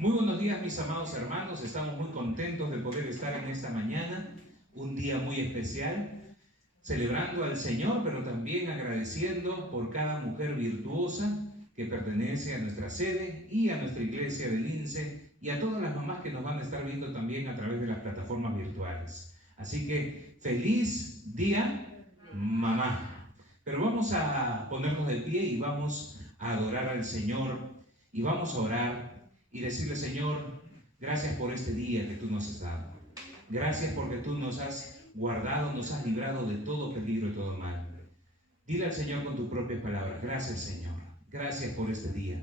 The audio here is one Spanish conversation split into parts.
Muy buenos días, mis amados hermanos. Estamos muy contentos de poder estar en esta mañana, un día muy especial, celebrando al Señor, pero también agradeciendo por cada mujer virtuosa que pertenece a nuestra sede y a nuestra iglesia del INSE y a todas las mamás que nos van a estar viendo también a través de las plataformas virtuales. Así que feliz día, mamá. Pero vamos a ponernos de pie y vamos a adorar al Señor y vamos a orar y decirle: Señor, gracias por este día que tú nos has dado. Gracias porque tú nos has guardado, nos has librado de todo peligro y todo mal. Dile al Señor con tus propias palabras: gracias, Señor. Gracias por este día.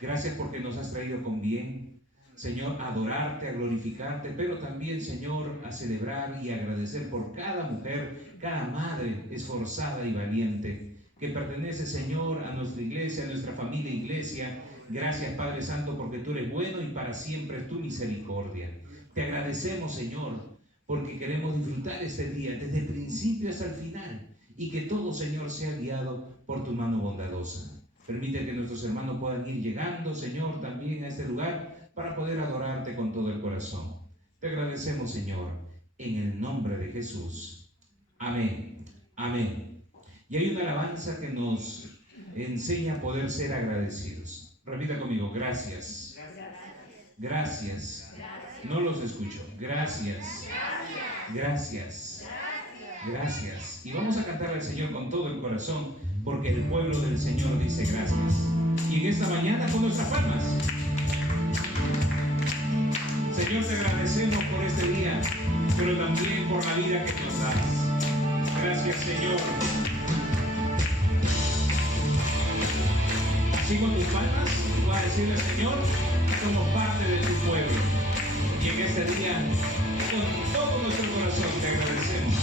Gracias porque nos has traído con bien, Señor, a adorarte, a glorificarte, pero también, Señor, a celebrar y agradecer por cada mujer, cada madre esforzada y valiente que pertenece, Señor, a nuestra iglesia, a nuestra familia iglesia. Gracias, Padre Santo, porque tú eres bueno y para siempre es tu misericordia. Te agradecemos, Señor, porque queremos disfrutar este día desde el principio hasta el final y que todo, Señor, sea guiado por tu mano bondadosa. Permite que nuestros hermanos puedan ir llegando, Señor, también a este lugar para poder adorarte con todo el corazón. Te agradecemos, Señor, en el nombre de Jesús. Amén. Amén. Y hay una alabanza que nos enseña a poder ser agradecidos. Repita conmigo: gracias. Gracias. No los escucho. Gracias. Gracias. Gracias. Y vamos a cantar al Señor con todo el corazón, porque el pueblo del Señor dice gracias. Y en esta mañana con nuestras palmas, Señor, te agradecemos por este día, pero también por la vida que nos das. Gracias, Señor. Así con tus palmas, tú vas a decirle: Señor, somos parte de tu pueblo. Y en este día, con todo nuestro corazón, te agradecemos.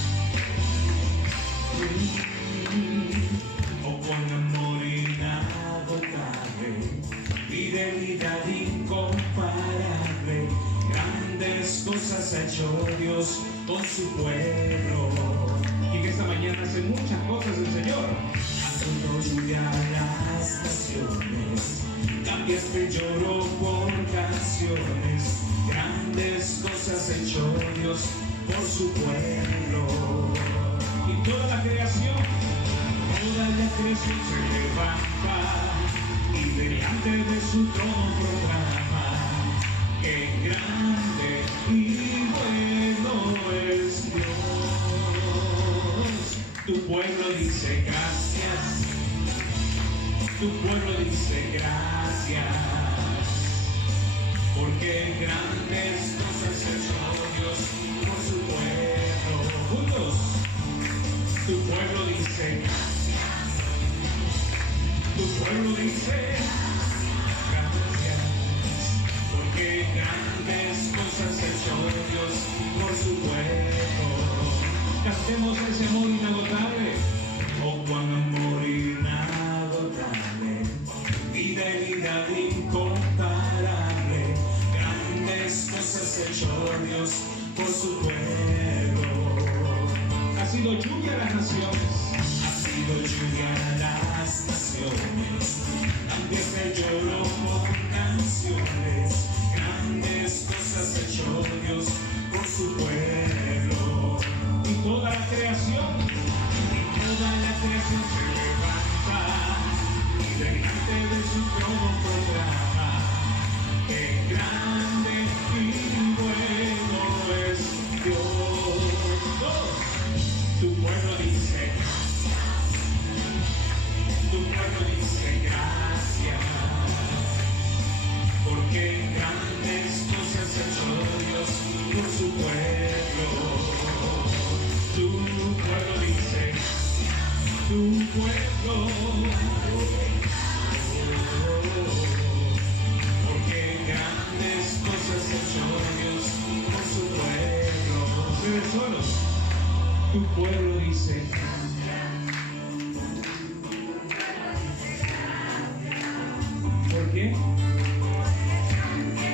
Oh, con amor inagotable, fidelidad incomparable, grandes cosas ha hecho Dios con su pueblo. Y en esta mañana hace muchas cosas el Señor. Lluvia a las estaciones, cambiaste el lloro por canciones, grandes cosas ha hecho Dios por su pueblo. Y toda la creación se levanta y delante de su trono proclama: qué grande y bueno es Dios. Tu pueblo dice gracias, tu pueblo dice gracias, porque grandes cosas ha hecho Dios por su pueblo. juntos, Tu pueblo dice gracias, tu pueblo dice gracias, porque grandes cosas ha hecho Dios por su pueblo. cantemos ese amor inagotable. Oh, cuán amor inagotable, fidelidad incomparable, grandes cosas ha hecho Dios por su pueblo. Ha sido lluvia a las naciones, Ha sido lluvia a las naciones, también el lloro por canciones, grandes cosas ha hecho Dios por su pueblo. y toda la creación Toda la creación se levanta y delante de su trono proclama: qué grande y bueno es Dios. Tu pueblo dice gracias, tu pueblo dice gracias, porque grandes cosas ha hecho Dios por su pueblo. Tu pueblo dice gracias, tu pueblo, porque grandes cosas ha hecho Dios por su pueblo. ustedes solos. Tu pueblo dice ¿por qué?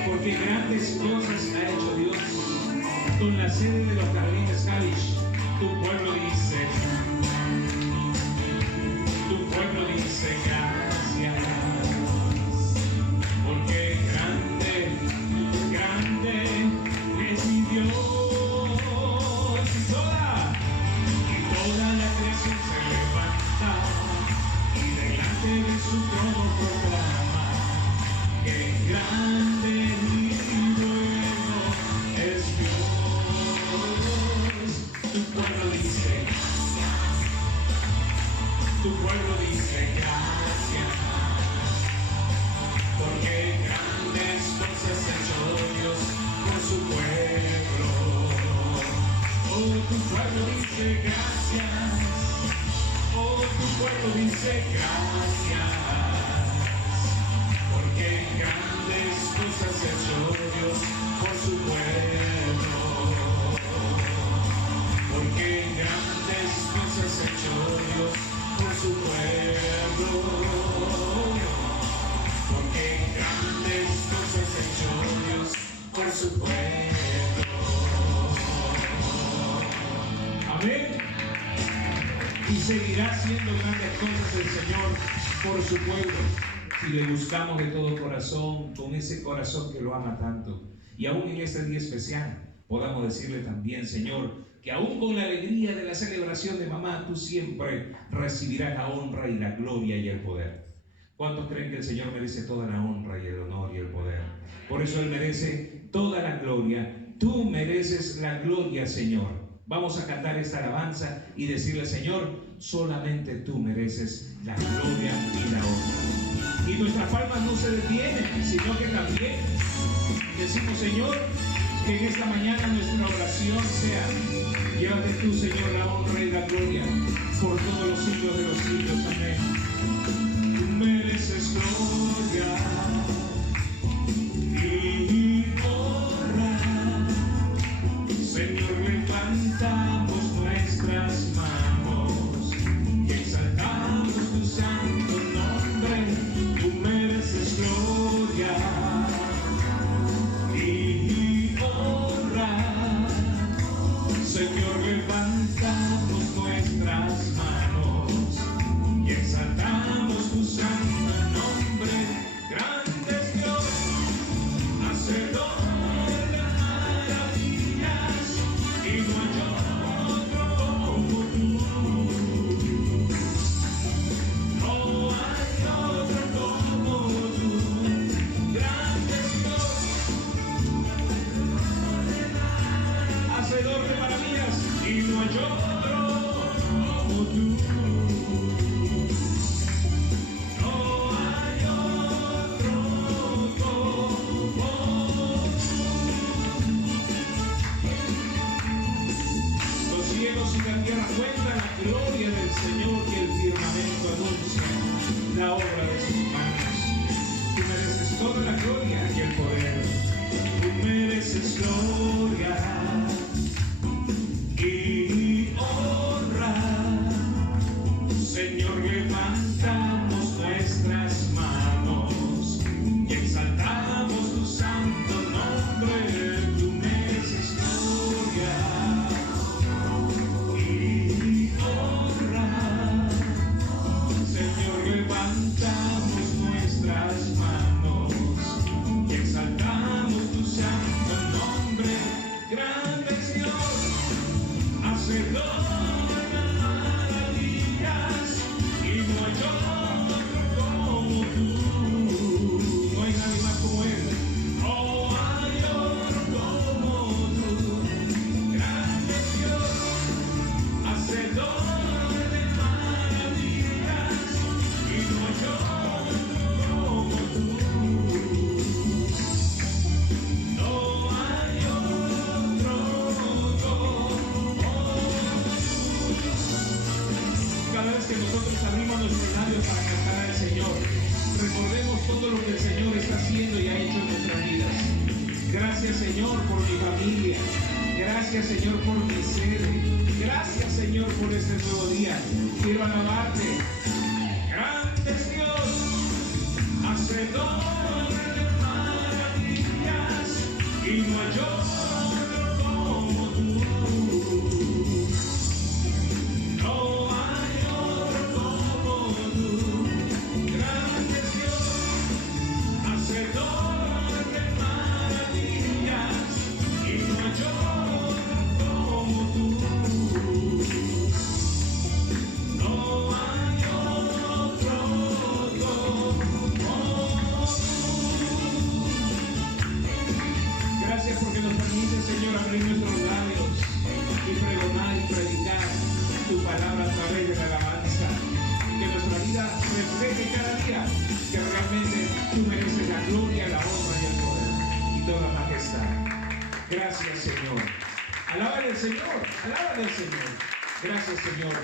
Porque grandes cosas ha hecho Dios con la sede de los Carolines Cabbage. Tu pueblo dice gracias, porque grande tu pueblo dice gracias. Oh, tu pueblo dice gracias. Porque grandes cosas ha hecho Dios por su pueblo. Porque grandes cosas ha hecho Dios por su pueblo. Porque grandes cosas ha hecho Dios por su pueblo. Amén. Y seguirá haciendo grandes cosas el Señor por su pueblo, si le buscamos de todo corazón, con ese corazón que lo ama tanto. Y aún en este día especial podamos decirle también, Señor, que aún con la alegría de la celebración de mamá, tú siempre recibirás la honra y la gloria y el poder. ¿Cuántos creen que el Señor merece toda la honra y el honor y el poder? Por eso Él merece toda la gloria. Tú mereces la gloria, Señor. Vamos a cantar esta alabanza y decirle, Señor, solamente tú mereces la gloria y la honra. Y nuestras palmas no se detienen, sino que también decimos, Señor, que en esta mañana nuestra oración sea: llévate tú, Señor, la honra y la gloria por todos los siglos de los siglos. Amén. Tú mereces gloria y honra. Señor, levantamos nuestras manos y exaltamos tu santo nombre. Tú mereces gloria y honra. Señor, levantamos nuestras manos y exaltamos tu santo nombre. Grande es Dios, hacedor de maravillas, y no hay otro como tú. No hay otro como tú. Grande es Dios, hacedor de maravillas, y no hay otro como tú. No hay otro como tú. Los cielos y la tierra cuentan la gloria del Señor, y el firmamento anuncia la obra de sus manos. Tú mereces toda la gloria y el poder. Tú mereces gloria y honra. Señor, levantamos nuestras manos y exaltamos tu santo nombre. Tú mereces gloria y honra. Señor, levantamos nuestras manos y exaltamos tu santo nombre. Grande es Dios, hacedor de maravillas, y no hay otro como tú. No hay nadie más como Él. No hay otro como tú. Grande es Dios, hacedor de maravillas, y no hay otro como tú. No hay otro como tú. Cada vez que nosotros abrimos nuestros labios para cantar al Señor, recordemos todo lo que el Señor está haciendo y ha hecho en nuestras vidas. Gracias, Señor, por mi familia. Gracias, Señor, por mi sede. Gracias, Señor, por este nuevo día. Quiero alabarte. Grande es Dios, hacedor de maravillas, y no hay otro como tú. No hay otro como tú. Grande es Dios, hacedor de maravillas, y no hay otro como tú. No hay otro como tú. Gracias porque nos permite, Señor, abrir nuestros labios y pregonar y predicar tu palabra a través de la alabanza, y que nuestra vida refleje cada día que realmente tú mereces la gloria, la honra y el poder y toda majestad. Gracias, Señor. Alábale al Señor, alábale al Señor. Gracias, Señor,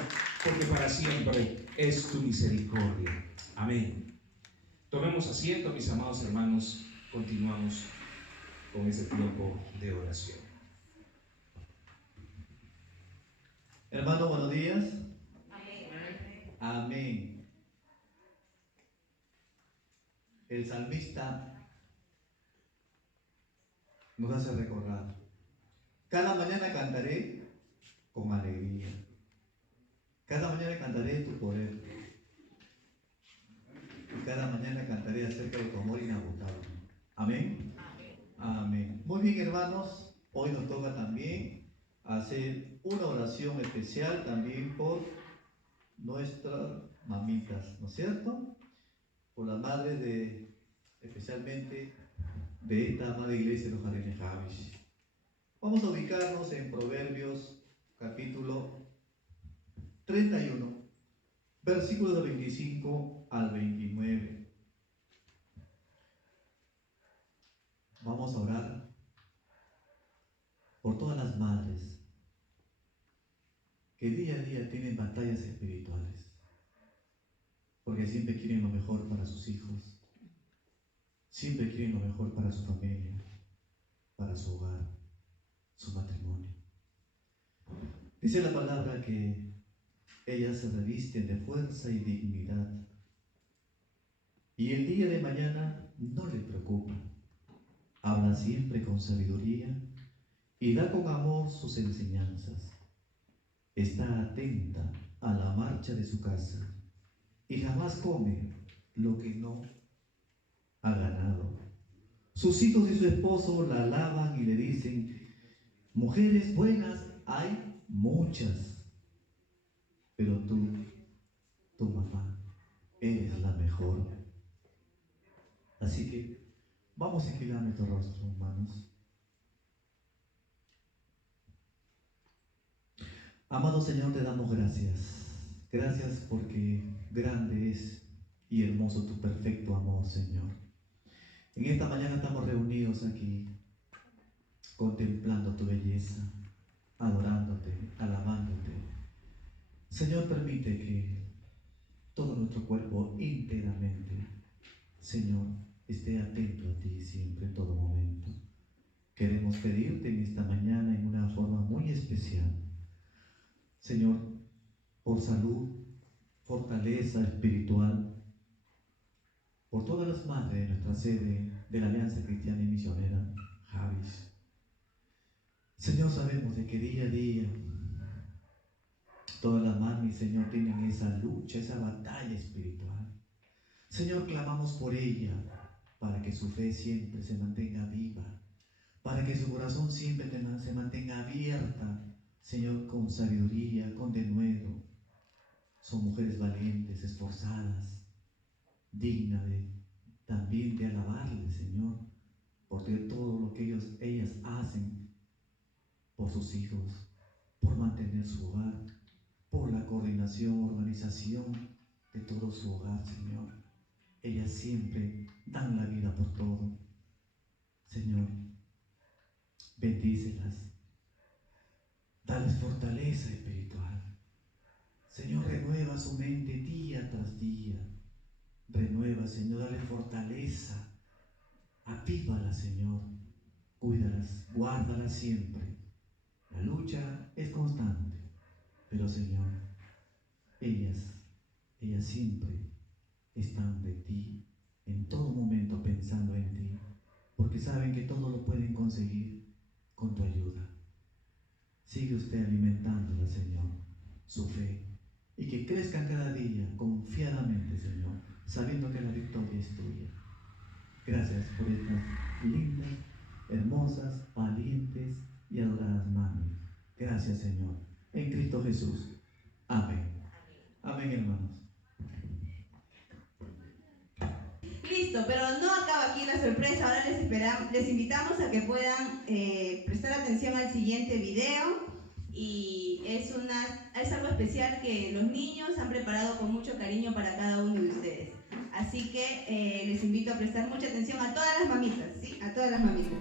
porque para siempre es tu misericordia. Amén. Tomemos asiento, mis amados hermanos. Continuamos con ese tiempo de oración. Hermano, buenos días. Amén. El salmista nos hace recordar: cada mañana cantaré con alegría, cada mañana cantaré tu poder, y cada mañana cantaré acerca de tu amor inagotable. Amén. Amén. Muy bien, hermanos, hoy nos toca también hacer una oración especial también por nuestras mamitas, ¿no es cierto? Por las madres especialmente de esta amada iglesia de los Jardines Javis. Vamos a ubicarnos en Proverbios capítulo 31, versículos del 25 al 29. Vamos a orar por todas las madres que día a día tienen batallas espirituales, porque siempre quieren lo mejor para sus hijos, siempre quieren lo mejor para su familia, para su hogar, su matrimonio. Dice la palabra que ellas se revisten de fuerza y dignidad, y el día de mañana no le preocupa. Habla siempre con sabiduría y da con amor sus enseñanzas. Está atenta a la marcha de su casa y jamás come lo que no ha ganado. Sus hijos y su esposo la alaban y le dicen: mujeres buenas hay muchas, pero tú, tu mamá, eres la mejor. Así que vamos a inclinar nuestro rostro, hermanos. Amado Señor, te damos gracias. Gracias porque grande es y hermoso tu perfecto amor, Señor. En esta mañana estamos reunidos aquí, contemplando tu belleza, adorándote, alabándote. Señor, permite que todo nuestro cuerpo íntegramente, Señor, esté atento a ti siempre, en todo momento. Queremos pedirte en esta mañana en una forma muy especial, Señor, por salud, fortaleza espiritual, por todas las madres de nuestra sede de la Alianza Cristiana y Misionera Javis. Señor, sabemos de que día a día todas las mamis, Señor, tienen esa lucha, esa batalla espiritual. Señor, clamamos por ella para que su fe siempre se mantenga viva, para que su corazón siempre se mantenga abierta, Señor, con sabiduría, con denuedo. Son mujeres valientes, esforzadas, dignas también de alabarle, Señor, porque todo lo que ellas hacen por sus hijos, por mantener su hogar, por la coordinación, organización de todo su hogar, Señor. Ellas siempre dan la vida por todo. Señor, bendícelas. Dales fortaleza espiritual. Señor, renueva su mente día tras día. Renueva, Señor, dale fortaleza. Avívala, Señor. Cuídalas, guárdalas siempre. La lucha es constante, pero, Señor, ellas siempre están de ti, en todo momento pensando en ti, porque saben que todo lo pueden conseguir con tu ayuda. Sigue usted alimentándola, Señor, su fe, y que crezcan cada día confiadamente, Señor, sabiendo que la victoria es tuya. Gracias por estas lindas, hermosas, valientes y adoradas manos. Gracias, Señor, en Cristo Jesús. Amén. Amén, hermanos. Listo, pero no acaba aquí la sorpresa. Ahora les invitamos a que puedan prestar atención al siguiente video. Y es algo especial que los niños han preparado con mucho cariño para cada uno de ustedes. Así que les invito a prestar mucha atención a todas las mamitas, ¿sí? A todas las mamitas.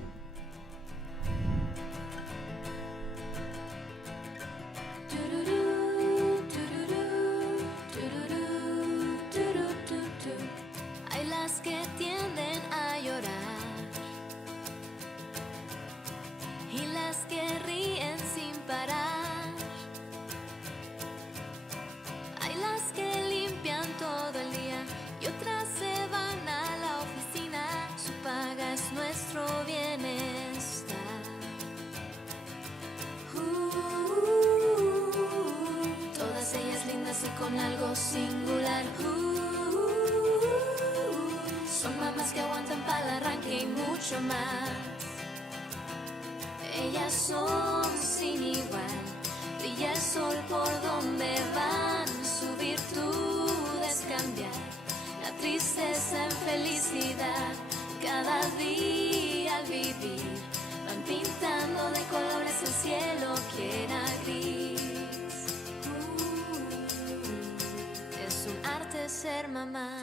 con algo singular. Son mamás que aguantan para el arranque y mucho más. Ellas son sin igual, brilla el sol por donde van, su virtud es cambiar la tristeza en felicidad. Cada día al vivir van pintando de colores el cielo que era gris. Es un arte ser mamá.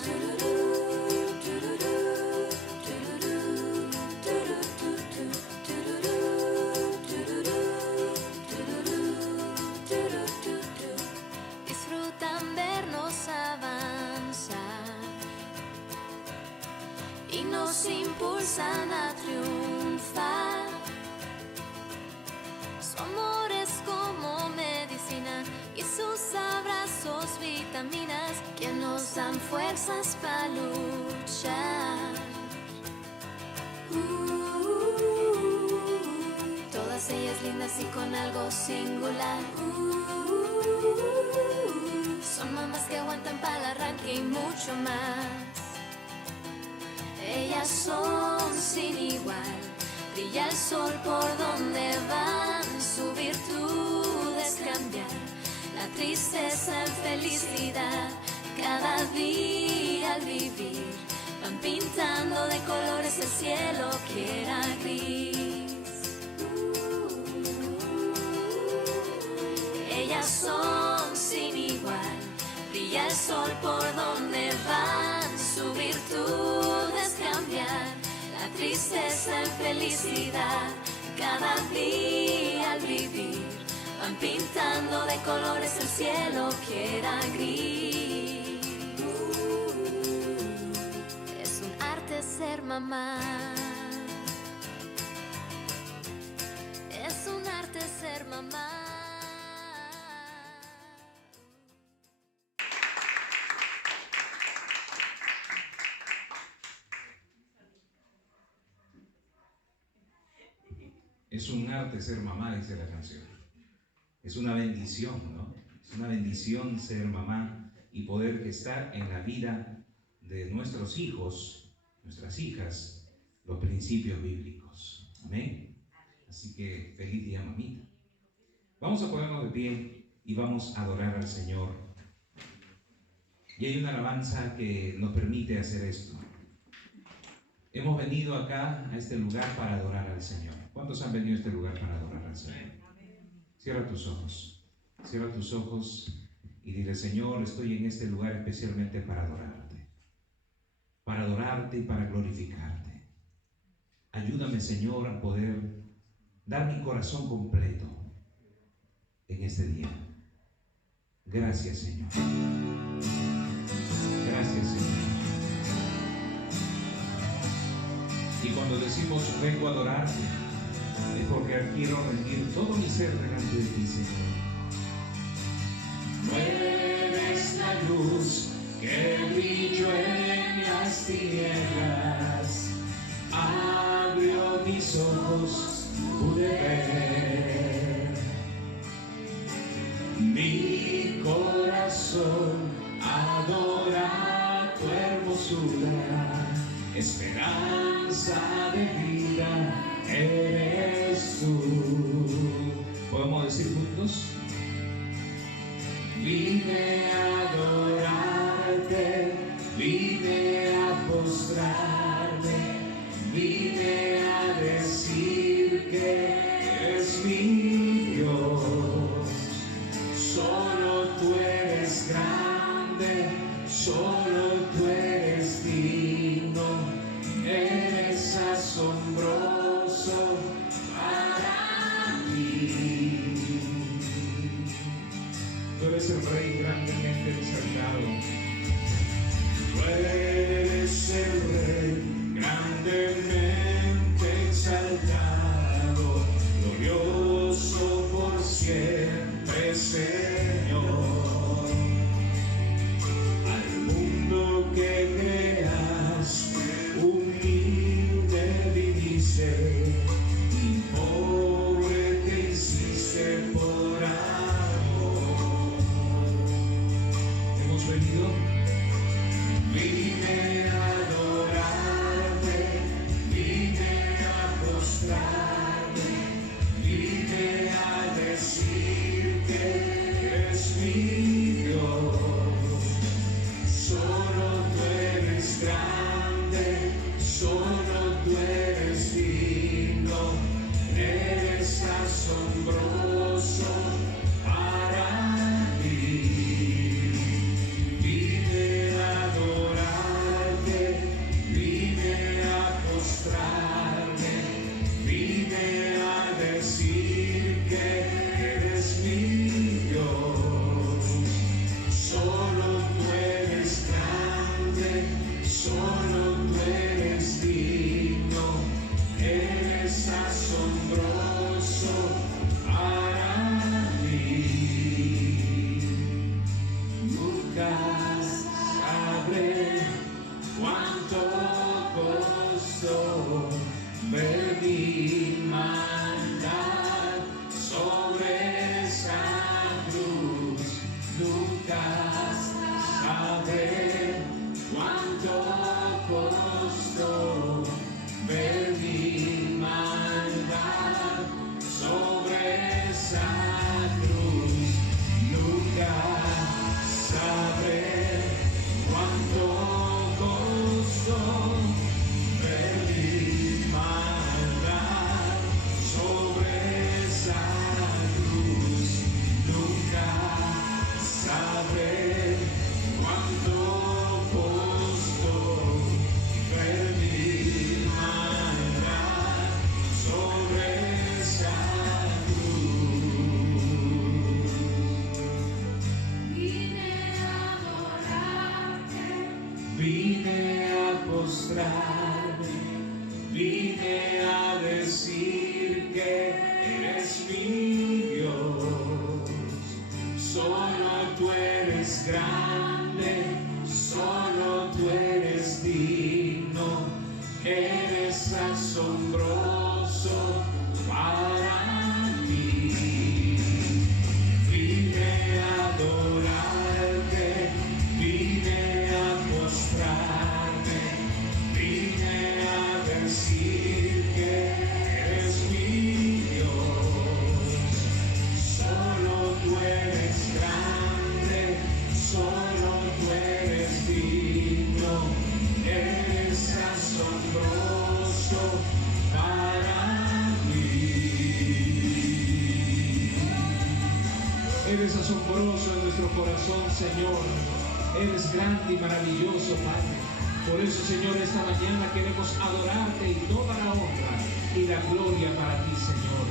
Disfrutan vernos avanzar y nos impulsan a triunfar. Su amor es como medicina y sus abrazos vitaminas que nos dan fuerzas para luchar. Todas ellas lindas y con algo singular. Son mamás que aguantan para el arranque y mucho más. Ellas son sin igual, brilla el sol por donde van, su virtud es cambiar la tristeza en felicidad. Cada día al vivir van pintando de colores el cielo que era gris. Ellas son sin igual, brilla el sol por donde van, su virtud es cambiar la tristeza en felicidad. Cada día al vivir van pintando de colores el cielo que era gris. Es un arte ser mamá. Es un arte ser mamá. Es un arte ser mamá, dice la canción. Es una bendición, ¿no? Es una bendición ser mamá y poder estar en la vida de nuestros hijos, nuestras hijas, los principios bíblicos. Amén. Así que feliz día, mamita. Vamos a ponernos de pie y vamos a adorar al Señor. Y hay una alabanza que nos permite hacer esto. Hemos venido acá, a este lugar, para adorar al Señor. ¿Cuántos han venido a este lugar para adorar al Señor? Cierra tus ojos. Cierra tus ojos y dile: Señor, estoy en este lugar especialmente para adorarte. Para adorarte y para glorificarte. Ayúdame, Señor, a poder dar mi corazón completo en este día. Gracias, Señor. Gracias, Señor. Y cuando decimos vengo a adorarte, es porque quiero rendir todo mi ser delante de ti, Señor. Tú eres la luz que brilló en las tinieblas. Abrió mis ojos, pude ver. Mi corazón adora tu hermosura. Esperanza de vida eres tú. ¿Podemos decir juntos? Vine a adorarte, vine a postrarme, vine a decir que eres mi Dios. Solo tú eres grande, solo tú eres digno, eres asombroso para mí. Tú eres el Rey grandemente exaltado. Tú eres el Rey grandemente exaltado, glorioso por siempre, Señor. Al mundo que creas, humilde viniste, y pobre te hiciste por amor. fe, cuánto costó ver mi maldad sobre esa cruz. Vine a adorarte, Vine a postrarme, vine a decir que eres mi Dios. Solo tú eres grande, solo tú eres digno, eres asombroso para mí. Vine a adorarte, vine a postrarme, vine a decir que eres mi Dios. Solo tú eres grande, solo tú eres digno, eres asombroso para mí. Eres asombroso en nuestro corazón, Señor. Eres grande y maravilloso, Padre. Por eso, Señor, esta mañana queremos adorarte y toda la honra y la gloria para ti, Señor.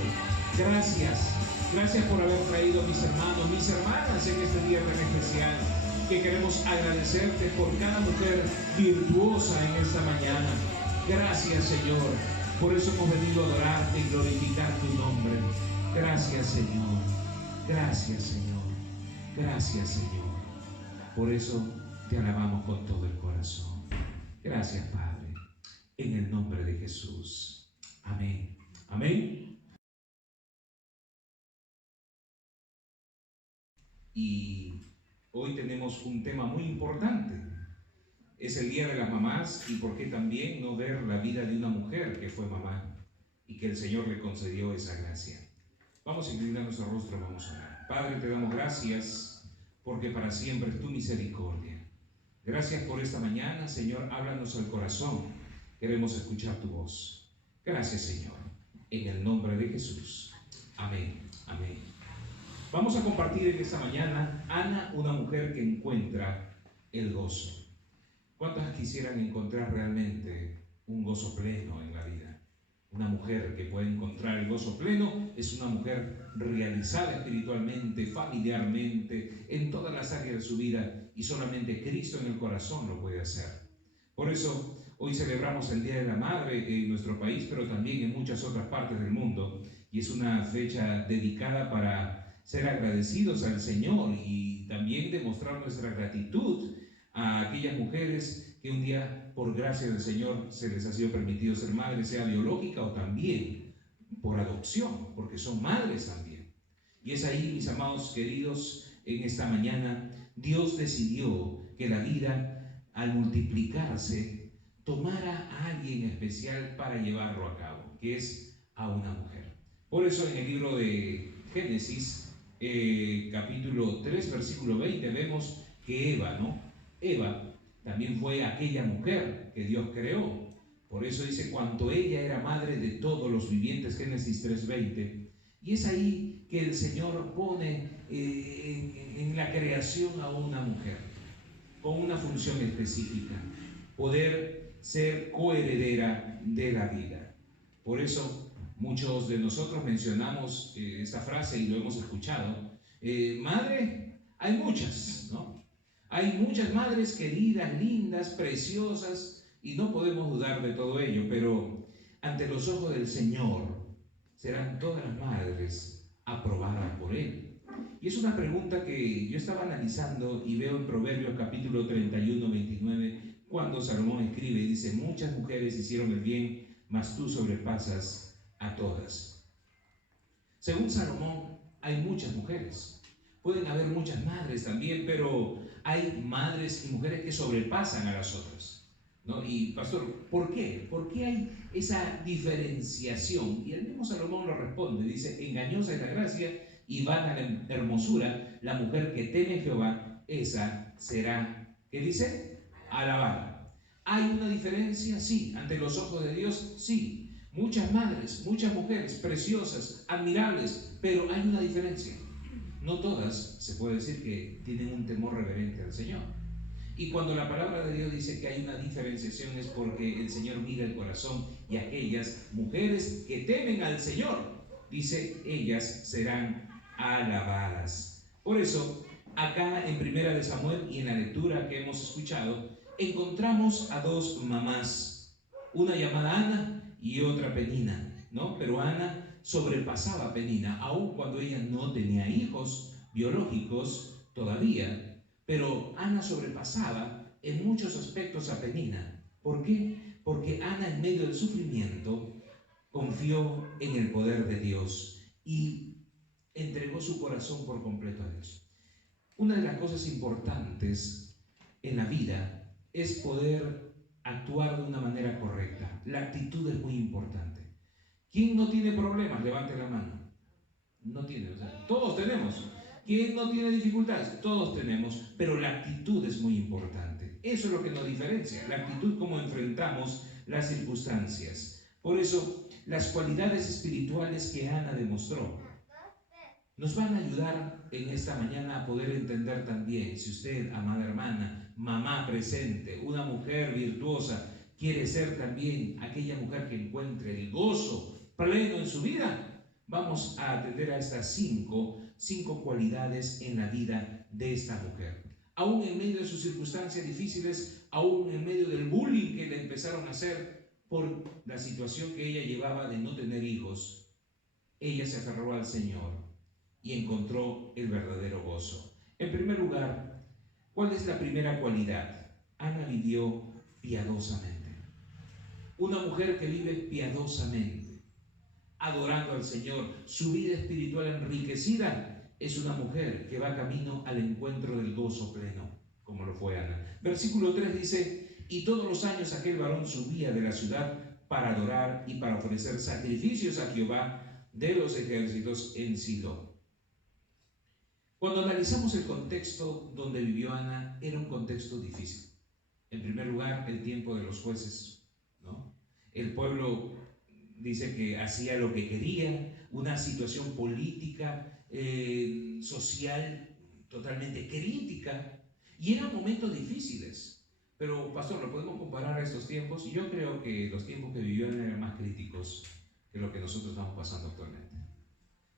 Gracias. Gracias por haber traído a mis hermanos, mis hermanas en este día tan especial. Que queremos agradecerte por cada mujer virtuosa en esta mañana. Gracias, Señor. Por eso hemos venido a adorarte y glorificar tu nombre. Gracias, Señor. Gracias, Señor. Gracias, Señor. Por eso te alabamos con todo el corazón. Gracias, Padre. En el nombre de Jesús. Amén. Amén. Y hoy tenemos un tema muy importante. Es el Día de las Mamás y por qué también no ver la vida de una mujer que fue mamá y que el Señor le concedió esa gracia. Vamos a inclinar nuestro rostro, vamos a orar. Padre, te damos gracias porque para siempre es tu misericordia. Gracias por esta mañana, Señor, háblanos al corazón. Queremos escuchar tu voz. Gracias, Señor. En el nombre de Jesús. Amén. Amén. Vamos a compartir en esta mañana, Ana, una mujer que encuentra el gozo. ¿Cuántas quisieran encontrar realmente un gozo pleno en la vida? Una mujer que puede encontrar el gozo pleno es una mujer realizada espiritualmente, familiarmente, en todas las áreas de su vida, y solamente Cristo en el corazón lo puede hacer. Por eso hoy celebramos el Día de la Madre en nuestro país, pero también en muchas otras partes del mundo, y es una fecha dedicada para ser agradecidos al Señor y también demostrar nuestra gratitud a aquellas mujeres que un día, por gracia del Señor, se les ha sido permitido ser madres, sea biológica o también por adopción, porque son madres también. Y es ahí, mis amados queridos, en esta mañana, Dios decidió que la vida, al multiplicarse, tomara a alguien especial para llevarlo a cabo, que es a una mujer. Por eso en el libro de Génesis, capítulo 3, versículo 20, vemos que Eva también fue aquella mujer que Dios creó. Por eso dice, cuanto ella era madre de todos los vivientes, Génesis 3:20. Y es ahí que el Señor pone en la creación a una mujer, con una función específica, poder ser coheredera de la vida. Por eso muchos de nosotros mencionamos esta frase y lo hemos escuchado. Madre, hay muchas, ¿no? Hay muchas madres queridas, lindas, preciosas, y no podemos dudar de todo ello, pero ante los ojos del Señor serán todas las madres aprobadas por Él. Y es una pregunta que yo estaba analizando y veo en Proverbios capítulo 31, 29, cuando Salomón escribe y dice, muchas mujeres hicieron el bien, mas tú sobrepasas a todas. Según Salomón, hay muchas mujeres. Pueden haber muchas madres también, pero hay madres y mujeres que sobrepasan a las otras, ¿no? Y pastor, ¿por qué? ¿Por qué hay esa diferenciación? Y el mismo Salomón lo responde, dice, engañosa es la gracia y vana la hermosura, la mujer que teme a Jehová, esa será, ¿qué dice? Alabada. ¿Hay una diferencia? Sí. ¿Ante los ojos de Dios? Sí. Muchas madres, muchas mujeres preciosas, admirables, pero hay una diferencia. no todas, se puede decir que tienen un temor reverente al Señor. Y cuando la palabra de Dios dice que hay una diferenciación es porque el Señor mira el corazón, y aquellas mujeres que temen al Señor, dice, ellas serán alabadas. Por eso, acá en Primera de Samuel y en la lectura que hemos escuchado, encontramos a dos mamás, una llamada Ana y otra Penina, ¿no? Pero Ana sobrepasaba a Penina, aun cuando ella no tenía hijos biológicos todavía. Pero Ana sobrepasaba en muchos aspectos a Penina. ¿Por qué? Porque Ana, en medio del sufrimiento, confió en el poder de Dios y entregó su corazón por completo a Dios. Una de las cosas importantes en la vida es poder actuar de una manera correcta. La actitud es muy importante. ¿Quién no tiene problemas? Levante la mano. No tiene, o sea, todos tenemos. ¿Quién no tiene dificultades? Todos tenemos, pero la actitud es muy importante. Eso es lo que nos diferencia, la actitud, cómo enfrentamos las circunstancias. Por eso, las cualidades espirituales que Ana demostró nos van a ayudar en esta mañana a poder entender también, si usted, amada hermana, mamá presente, una mujer virtuosa, quiere ser también aquella mujer que encuentre el gozo pleno en su vida, vamos a atender a estas cinco cualidades en la vida de esta mujer. Aún en medio de sus circunstancias difíciles, aún en medio del bullying que le empezaron a hacer por la situación que ella llevaba de no tener hijos, ella se aferró al Señor y encontró el verdadero gozo. En primer lugar, ¿cuál es la primera cualidad? Ana vivió piadosamente. Una mujer que vive piadosamente, adorando al Señor, su vida espiritual enriquecida, es una mujer que va camino al encuentro del gozo pleno, como lo fue Ana. Versículo 3 dice, y todos los años aquel varón subía de la ciudad para adorar y para ofrecer sacrificios a Jehová de los ejércitos en Silo. Cuando analizamos el contexto donde vivió Ana, era un contexto difícil. En primer lugar, el tiempo de los jueces, ¿no? El pueblo dice que hacía lo que quería, una situación política, social totalmente crítica, y eran momentos difíciles. Pero, pastor, ¿lo podemos comparar a estos tiempos? Y yo creo que los tiempos que vivió eran más críticos que lo que nosotros estamos pasando actualmente.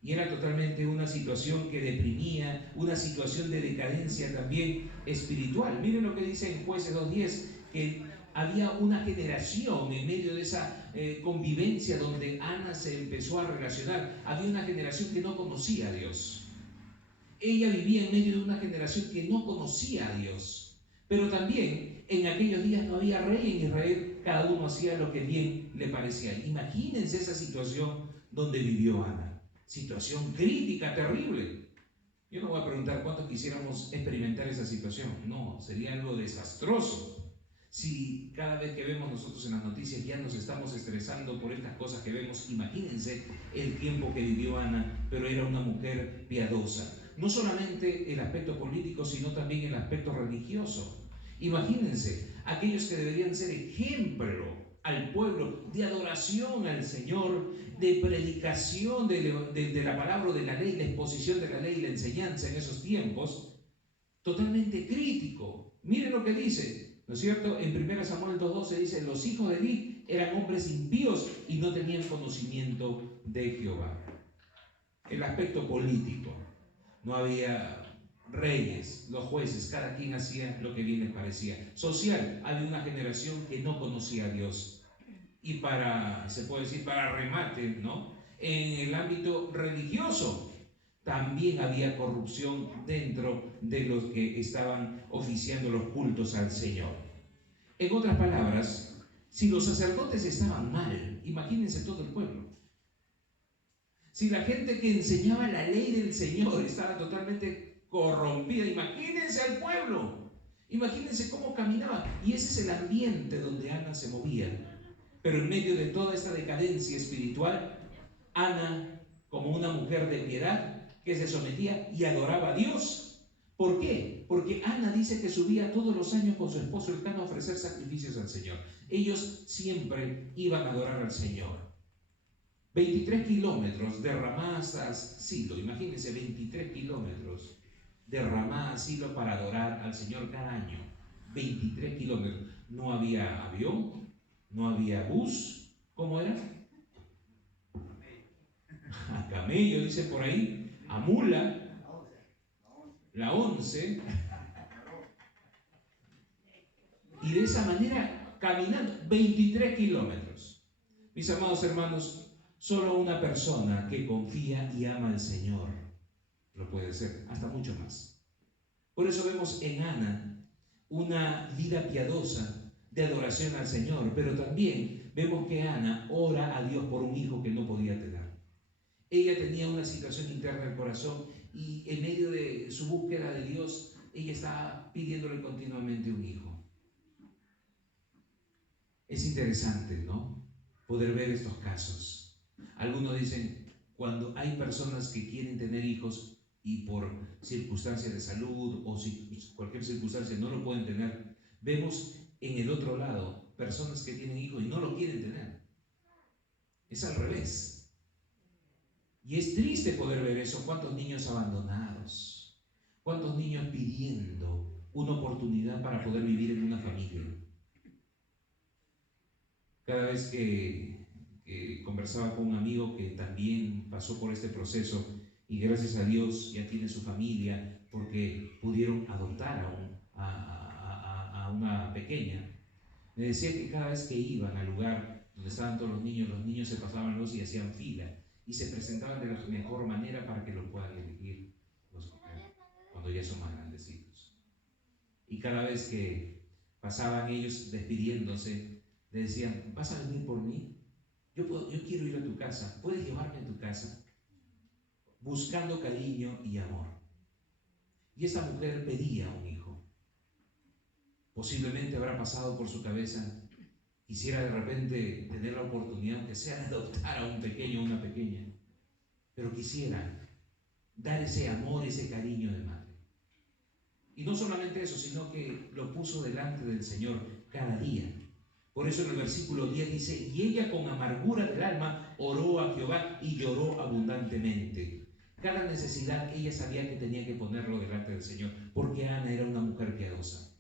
Y era totalmente una situación que deprimía, una situación de decadencia también espiritual. Miren lo que dice en Jueces 2:10, que había una generación en medio de esa convivencia donde Ana se empezó a relacionar. Había una generación que no conocía a Dios. Ella vivía en medio de una generación que no conocía a Dios. Pero también en aquellos días no había rey en Israel, cada uno hacía lo que bien le parecía. Imagínense esa situación donde vivió Ana. Situación crítica, terrible. Yo no voy a preguntar cuántos quisiéramos experimentar esa situación. No, sería algo desastroso. Si cada vez que vemos nosotros en las noticias ya nos estamos estresando por estas cosas que vemos, imagínense el tiempo que vivió Ana, pero era una mujer piadosa. No solamente el aspecto político, sino también el aspecto religioso. Imagínense, aquellos que deberían ser ejemplo al pueblo de adoración al Señor, de predicación de la palabra, de la ley, la exposición de la ley y la enseñanza en esos tiempos, totalmente crítico. Miren lo que dice, ¿no es cierto? En 1 Samuel 2:12 dice, los hijos de Eli eran hombres impíos y no tenían conocimiento de Jehová. El aspecto político, no había reyes, los jueces, cada quien hacía lo que bien les parecía. Social, había una generación que no conocía a Dios. Y se puede decir, para remate, ¿no? En el ámbito religioso, también había corrupción dentro de los que estaban oficiando los cultos al Señor. En otras palabras, si los sacerdotes estaban mal, imagínense todo el pueblo. Si la gente que enseñaba la ley del Señor estaba totalmente corrompida, imagínense al pueblo, imagínense cómo caminaba. Y ese es el ambiente donde Ana se movía. Pero en medio de toda esta decadencia espiritual, Ana, como una mujer de piedad, que se sometía y adoraba a Dios. ¿Por qué? Porque Ana dice que subía todos los años con su esposo Elcana a ofrecer sacrificios al Señor. Ellos siempre iban a adorar al Señor. 23 kilómetros de Ramá hasta Silo. Imagínense, 23 kilómetros de Ramá a Silo para adorar al Señor cada año. 23 kilómetros. No había avión, no había bus. ¿Cómo era? A camello, dice por ahí. A mula. La 11. Y de esa manera, caminando 23 kilómetros. Mis amados hermanos, solo una persona que confía y ama al Señor lo puede hacer, hasta mucho más. Por eso vemos en Ana una vida piadosa de adoración al Señor, pero también vemos que Ana ora a Dios por un hijo que no podía tener. Ella tenía una situación interna del corazón y en medio de su búsqueda de Dios, ella estaba pidiéndole continuamente un hijo. Es interesante, ¿no?, poder ver estos casos. Algunos dicen, cuando hay personas que quieren tener hijos y por circunstancias de salud o cualquier circunstancia no lo pueden tener, vemos en el otro lado personas que tienen hijos y no lo quieren tener. Es al revés. Y es triste poder ver eso. ¿Cuántos niños abandonados? ¿Cuántos niños pidiendo una oportunidad para poder vivir en una familia? Cada vez que conversaba con un amigo que también pasó por este proceso y gracias a Dios ya tiene su familia porque pudieron adoptar a una pequeña, me decía que cada vez que iban al lugar donde estaban todos los niños se pasaban los y hacían fila y se presentaban de la mejor manera para que los puedan elegir cuando ya son más grandecitos. Y cada vez que pasaban ellos despidiéndose, le decían, ¿vas a venir por mí? Yo quiero ir a tu casa, ¿puedes llevarme a tu casa? Buscando cariño y amor. Y esa mujer pedía un hijo. Posiblemente habrá pasado por su cabeza, quisiera de repente tener la oportunidad, aunque sea de adoptar a un pequeño o una pequeña, pero quisiera dar ese amor, ese cariño de madre. Y no solamente eso, sino que lo puso delante del Señor cada día. Por eso en el versículo 10 dice, y ella con amargura del alma oró a Jehová y lloró abundantemente. Cada necesidad ella sabía que tenía que ponerlo delante del Señor, porque Ana era una mujer piadosa.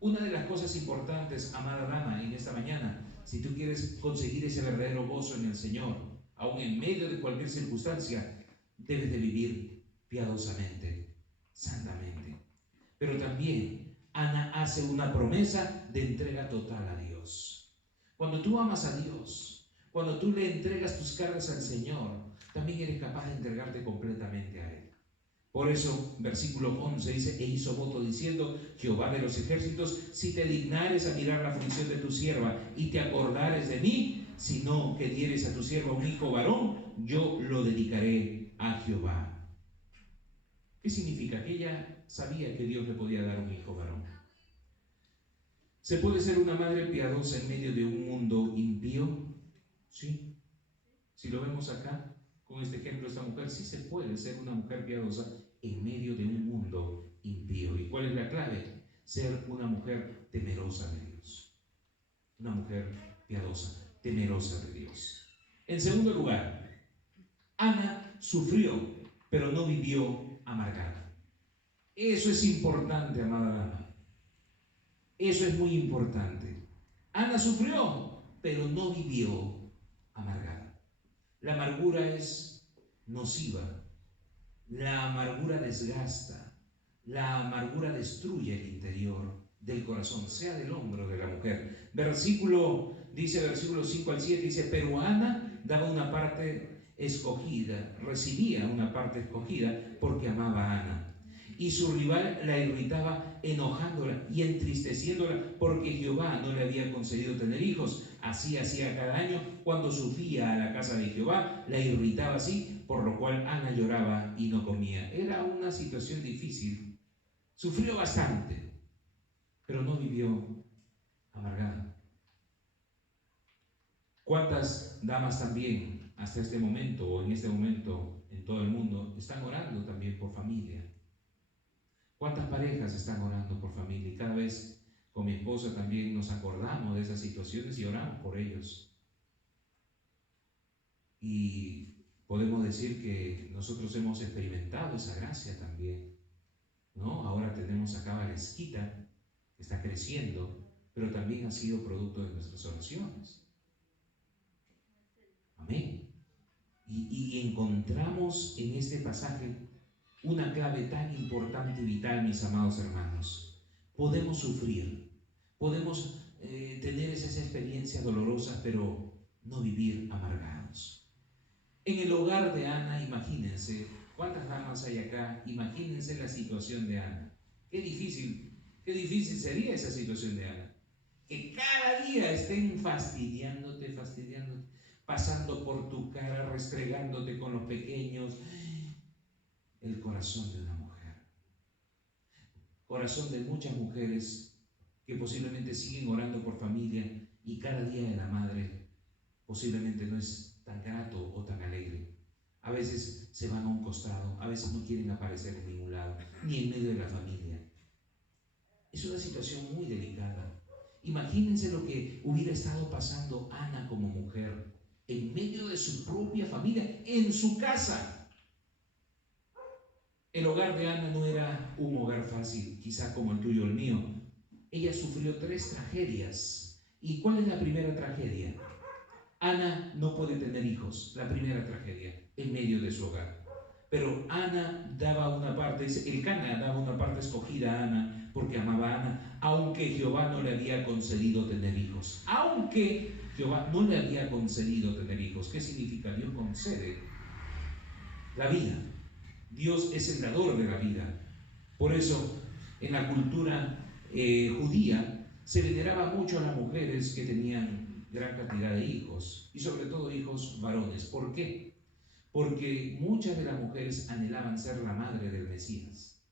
Una de las cosas importantes, amada dama, en esta mañana, si tú quieres conseguir ese verdadero gozo en el Señor, aun en medio de cualquier circunstancia, debes de vivir piadosamente, santamente. Pero también Ana hace una promesa de entrega total a Dios. Cuando tú amas a Dios, cuando tú le entregas tus cargas al Señor, también eres capaz de entregarte completamente a Él. Por eso, versículo 11 dice, e hizo voto diciendo, Jehová de los ejércitos, si te dignares a mirar la aflicción de tu sierva y te acordares de mí, sino que dieres a tu sierva un hijo varón, yo lo dedicaré a Jehová. ¿Qué significa? Que ella sabía que Dios le podía dar un hijo varón. ¿Se puede ser una madre piadosa en medio de un mundo impío? Sí. Si lo vemos acá, con este ejemplo de esta mujer, sí se puede ser una mujer piadosa en medio de un mundo impío. ¿Y cuál es la clave? Ser una mujer temerosa de Dios. Una mujer piadosa, temerosa de Dios. En segundo lugar, Ana sufrió, pero no vivió amargada. Eso es importante, amada dama. Eso es muy importante. Ana sufrió, pero no vivió amargada. La amargura es nociva. La amargura desgasta. La amargura destruye el interior del corazón, sea del hombre o de la mujer. Versículo 5 al 7 dice, pero Ana daba una parte escogida, recibía una parte escogida porque amaba a Ana. Y su rival la irritaba enojándola y entristeciéndola porque Jehová no le había concedido tener hijos. Así hacía cada año cuando subía a la casa de Jehová, la irritaba así, por lo cual Ana lloraba y no comía. Era una situación difícil. Sufrió bastante, pero no vivió amargada. ¿Cuántas damas también hasta este momento o en este momento en todo el mundo están orando también por familia? ¿Cuántas parejas están orando por familia? Y cada vez con mi esposa también nos acordamos de esas situaciones y oramos por ellos. Y podemos decir que nosotros hemos experimentado esa gracia también, ¿no? Ahora tenemos acá Valesquita, que está creciendo, pero también ha sido producto de nuestras oraciones. Amén. Y encontramos en este pasaje una clave tan importante y vital, mis amados hermanos. Podemos sufrir, podemos tener esas experiencias dolorosas, pero no vivir amargados. En el hogar de Ana, imagínense, ¿cuántas damas hay acá? Imagínense la situación de Ana. Qué difícil sería esa situación de Ana. Que cada día estén fastidiándote, pasando por tu cara, restregándote con los pequeños. El corazón de una mujer. Corazón de muchas mujeres que posiblemente siguen orando por familia y cada día de la madre posiblemente no es tan grato o tan alegre. A veces se van a un costado, a veces no quieren aparecer en ningún lado, ni en medio de la familia. Es una situación muy delicada. Imagínense lo que hubiera estado pasando Ana como mujer en medio de su propia familia, en su casa. El hogar de Ana no era un hogar fácil, quizá como el tuyo o el mío. Ella sufrió 3 tragedias. ¿Y cuál es la primera tragedia? Ana no puede tener hijos, la primera tragedia, en medio de su hogar. Pero Ana daba una parte, Elcana daba una parte escogida a Ana porque amaba a Ana, aunque Jehová no le había concedido tener hijos. Aunque Jehová no le había concedido tener hijos. ¿Qué significa? Dios concede la vida. Dios es el dador de la vida. Por eso, en la cultura judía, se veneraba mucho a las mujeres que tenían gran cantidad de hijos, y sobre todo hijos varones. ¿Por qué? Porque muchas de las mujeres anhelaban ser la madre del Mesías.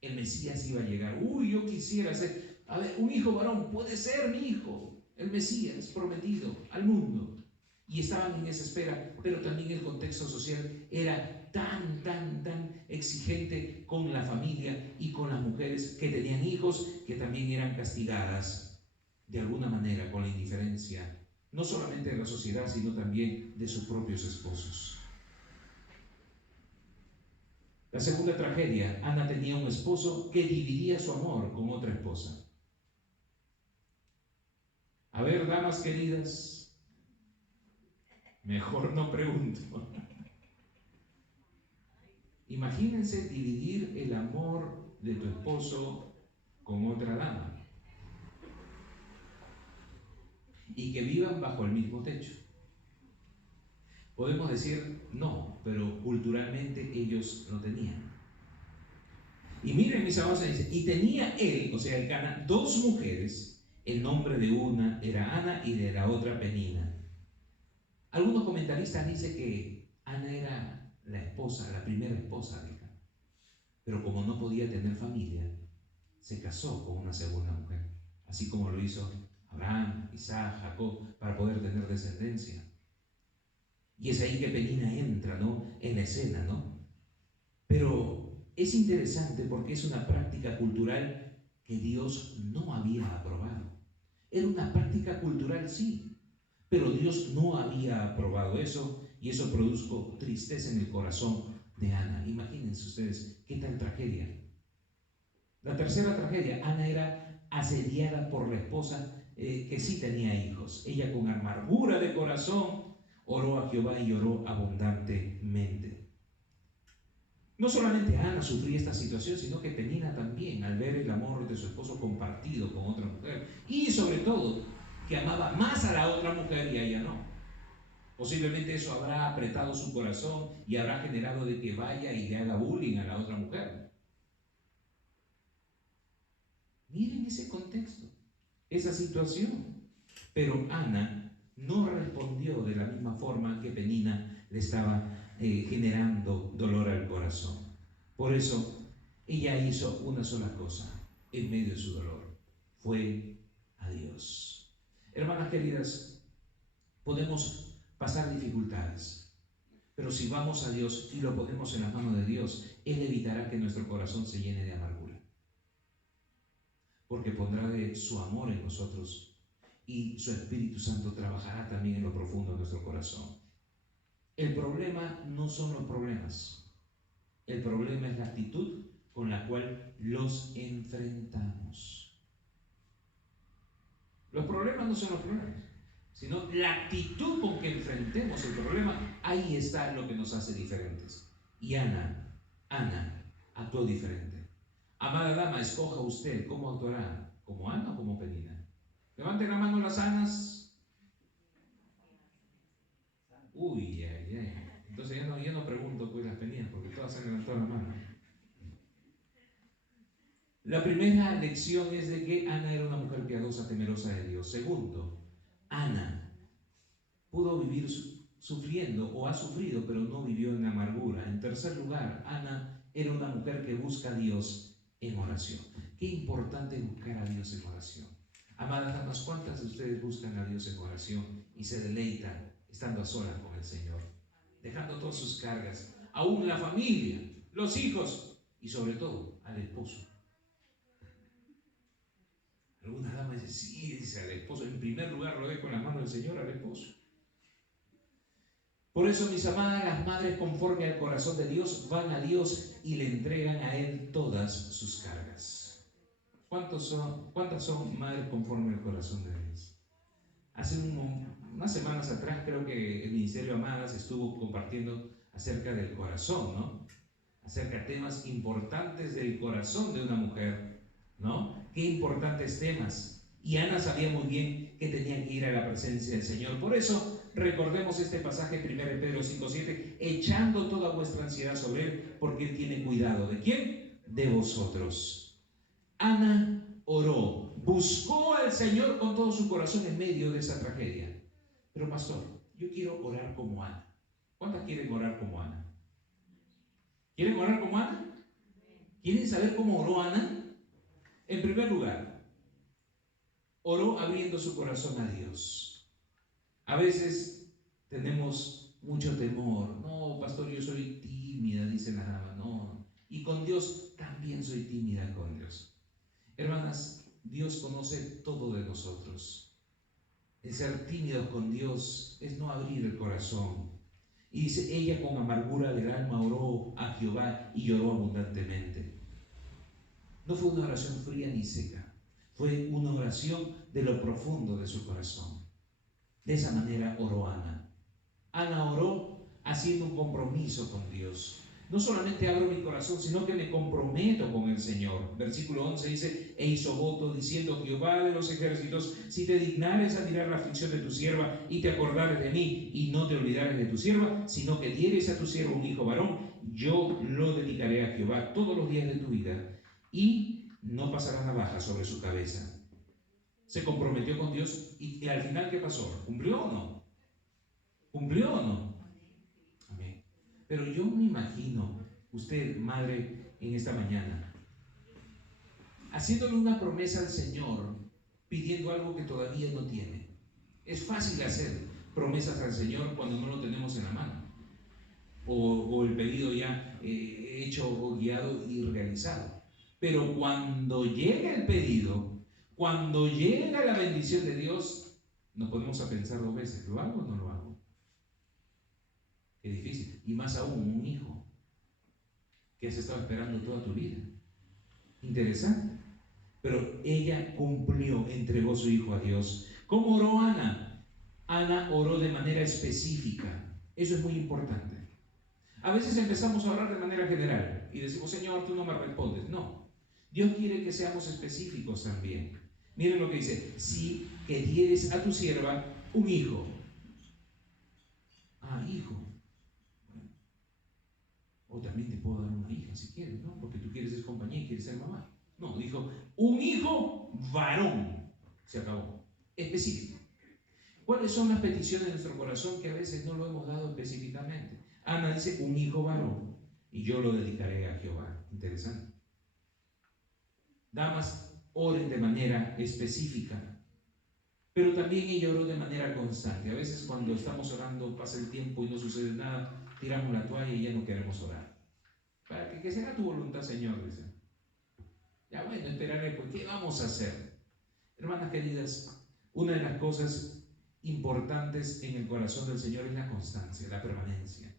El Mesías iba a llegar. Yo quisiera ser, un hijo varón, puede ser mi hijo, el Mesías prometido al mundo. Y estaban en esa espera, pero también el contexto social era tan exigente con la familia y con las mujeres que tenían hijos, que también eran castigadas de alguna manera con la indiferencia, no solamente de la sociedad, sino también de sus propios esposos. La segunda tragedia, Ana tenía un esposo que dividía su amor con otra esposa. A ver, damas queridas, mejor no pregunto. Imagínense dividir el amor de tu esposo con otra dama y que vivan bajo el mismo techo. Podemos decir no, pero culturalmente ellos lo tenían. Y miren, mis amados, y tenía él, o sea, Elcana, 2 mujeres. El nombre de una era Ana y de la otra Penina. Algunos comentaristas dicen que Ana era la esposa, la primera esposa de Elcana. Pero como no podía tener familia, se casó con una segunda mujer, así como lo hizo Abraham, Isaac, Jacob, para poder tener descendencia. Y es ahí que Penina entra, ¿no?, en la escena, ¿no? Pero es interesante porque es una práctica cultural que Dios no había aprobado. Era una práctica cultural, sí, pero Dios no había aprobado eso, y eso produjo tristeza en el corazón de Ana. Imagínense ustedes qué tal tragedia. La tercera tragedia, Ana era asediada por la esposa que sí tenía hijos. Ella, con amargura de corazón, oró a Jehová y lloró abundantemente. No solamente Ana sufría esta situación, sino que Penina también, al ver el amor de su esposo compartido con otra mujer, y sobre todo que amaba más a la otra mujer y a ella no. Posiblemente eso habrá apretado su corazón y habrá generado de que vaya y le haga bullying a la otra mujer. Miren ese contexto, esa situación. Pero Ana no respondió de la misma forma que Penina le estaba generando dolor al corazón. Por eso ella hizo una sola cosa en medio de su dolor: fue a Dios. Hermanas queridas, podemos pasar dificultades, pero si vamos a Dios y lo ponemos en las manos de Dios, Él evitará que nuestro corazón se llene de amargura, porque pondrá de su amor en nosotros y su Espíritu Santo trabajará también en lo profundo de nuestro corazón. El problema no son los problemas. El problema es la actitud con la cual los enfrentamos. Los problemas no son los problemas, sino la actitud con que enfrentemos el problema. Ahí está lo que nos hace diferentes. Y Ana actuó diferente. Amada dama, escoja usted cómo actuará, como Ana o como Penina. Levanten la mano las Anas. Uy, ay, ay. Entonces ya no pregunto pues las Peninas, porque todas se levantó la mano. La primera lección es de que Ana era una mujer piadosa, temerosa de Dios. Segundo, Ana pudo vivir sufriendo o ha sufrido, pero no vivió en amargura. En tercer lugar, Ana era una mujer que busca a Dios en oración. Qué importante es buscar a Dios en oración. Amadas damas, ¿cuántas de ustedes buscan a Dios en oración y se deleitan estando a solas con el Señor? Dejando todas sus cargas, aún la familia, los hijos y sobre todo al esposo. Algunas damas dicen, sí, dice al esposo, en primer lugar lo dejo en las manos del Señor al esposo. Por eso, mis amadas, las madres conforme al corazón de Dios van a Dios y le entregan a Él todas sus cargas. ¿Cuántas son madres conforme al corazón de Dios? Hace unas semanas atrás creo que el Ministerio Amadas estuvo compartiendo acerca del corazón, ¿no? Acerca de temas importantes del corazón de una mujer, ¿no? Qué importantes temas. Y Ana sabía muy bien que tenía que ir a la presencia del Señor. Por eso recordemos este pasaje 1 Pedro 5:7, echando toda vuestra ansiedad sobre Él, porque Él tiene cuidado. ¿De quién? De vosotros. Ana oró, buscó al Señor con todo su corazón en medio de esa tragedia. Pero pastor, yo quiero orar como Ana. ¿Cuántas quieren orar como Ana? ¿Quieren orar como Ana? ¿Quieren saber cómo oró Ana? En primer lugar, oró abriendo su corazón a Dios. A veces tenemos mucho temor. No, pastor, yo soy tímida, dice la dama. No, y con Dios también soy tímida con Dios. Hermanas, Dios conoce todo de nosotros. El ser tímidos con Dios es no abrir el corazón. Y dice, ella con amargura del alma oró a Jehová y lloró abundantemente. No fue una oración fría ni seca, fue una oración de lo profundo de su corazón. De esa manera oró Ana. Ana oró haciendo un compromiso con Dios. No solamente abro mi corazón, sino que me comprometo con el Señor. Versículo 11 dice, e hizo voto diciendo, Jehová de los ejércitos, si te dignares a mirar la aflicción de tu sierva y te acordares de mí y no te olvidares de tu sierva, sino que dieres a tu sierva un hijo varón, yo lo dedicaré a Jehová todos los días de tu vida y no pasará navaja sobre su cabeza. Se comprometió con Dios y al final, ¿qué pasó? ¿Cumplió o no? ¿Cumplió o no? Amén. Pero yo me imagino, usted, madre, en esta mañana, haciéndole una promesa al Señor, pidiendo algo que todavía no tiene. Es fácil hacer promesas al Señor cuando no lo tenemos en la mano, o el pedido ya hecho o guiado y realizado. Pero cuando llega el pedido, cuando llega la bendición de Dios, nos ponemos a pensar dos veces, ¿lo hago o no lo hago? Qué difícil. Y más aún, un hijo que has estado esperando toda tu vida. Interesante. Pero ella cumplió, entregó su hijo a Dios. ¿Cómo oró Ana? Ana oró de manera específica. Eso es muy importante. A veces empezamos a orar de manera general y decimos, Señor, tú no me respondes. No, Dios quiere que seamos específicos también. Miren lo que dice, si que dieres a tu sierva un hijo. Ah, hijo. Bueno. O también te puedo dar una hija si quieres, ¿no? Porque tú quieres ser compañía y quieres ser mamá. No, dijo, un hijo varón. Se acabó. Específico. ¿Cuáles son las peticiones de nuestro corazón que a veces no lo hemos dado específicamente? Ana dice, un hijo varón, y yo lo dedicaré a Jehová. Interesante. Damas, oren de manera específica, pero también ella oró de manera constante. A veces cuando estamos orando pasa el tiempo y no sucede nada, tiramos la toalla y ya no queremos orar. Para que sea tu voluntad, Señor, dice. Ya bueno, esperaré, pues, ¿qué vamos a hacer? Hermanas queridas, una de las cosas importantes en el corazón del Señor es la constancia, la permanencia.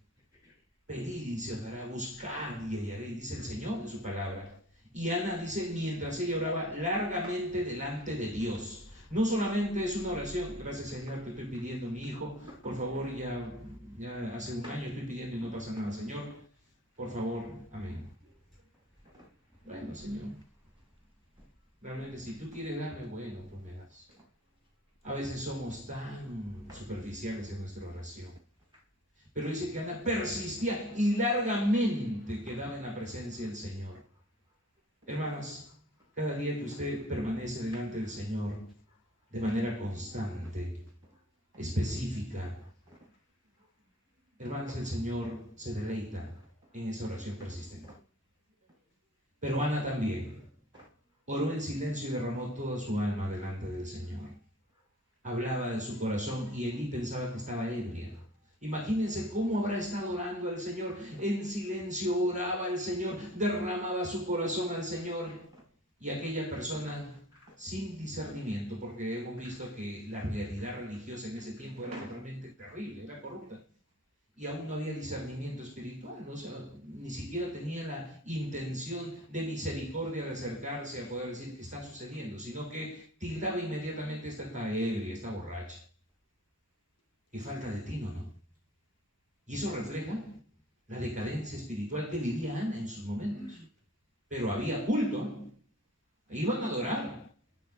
Pedid y se os dará, buscad y hallaréis, dice el Señor en su palabra. Y Ana dice, mientras ella oraba largamente delante de Dios. No solamente es una oración, gracias Señor, te estoy pidiendo mi hijo, por favor, ya hace un año estoy pidiendo y no pasa nada, Señor, por favor, amén. Bueno, Señor, realmente si tú quieres darme, bueno, pues me das. A veces somos tan superficiales en nuestra oración. Pero dice que Ana persistía y largamente quedaba en la presencia del Señor. Hermanas, cada día que usted permanece delante del Señor de manera constante, específica, hermanas, el Señor se deleita en esa oración persistente. Pero Ana también oró en silencio y derramó toda su alma delante del Señor. Hablaba de su corazón y Elí pensaba que estaba ebria. Imagínense cómo habrá estado orando al Señor. En silencio oraba al Señor, derramaba su corazón al Señor. Y aquella persona sin discernimiento, porque hemos visto que la realidad religiosa en ese tiempo era totalmente terrible, era corrupta. Y aún no había discernimiento espiritual, ¿no? O sea, ni siquiera tenía la intención de misericordia de acercarse a poder decir qué está sucediendo, sino que tildaba inmediatamente: esta está ebria, está borracha. Qué falta de tino, ¿no? Y eso refleja la decadencia espiritual que vivía Ana en sus momentos. Pero había culto, iban a adorar,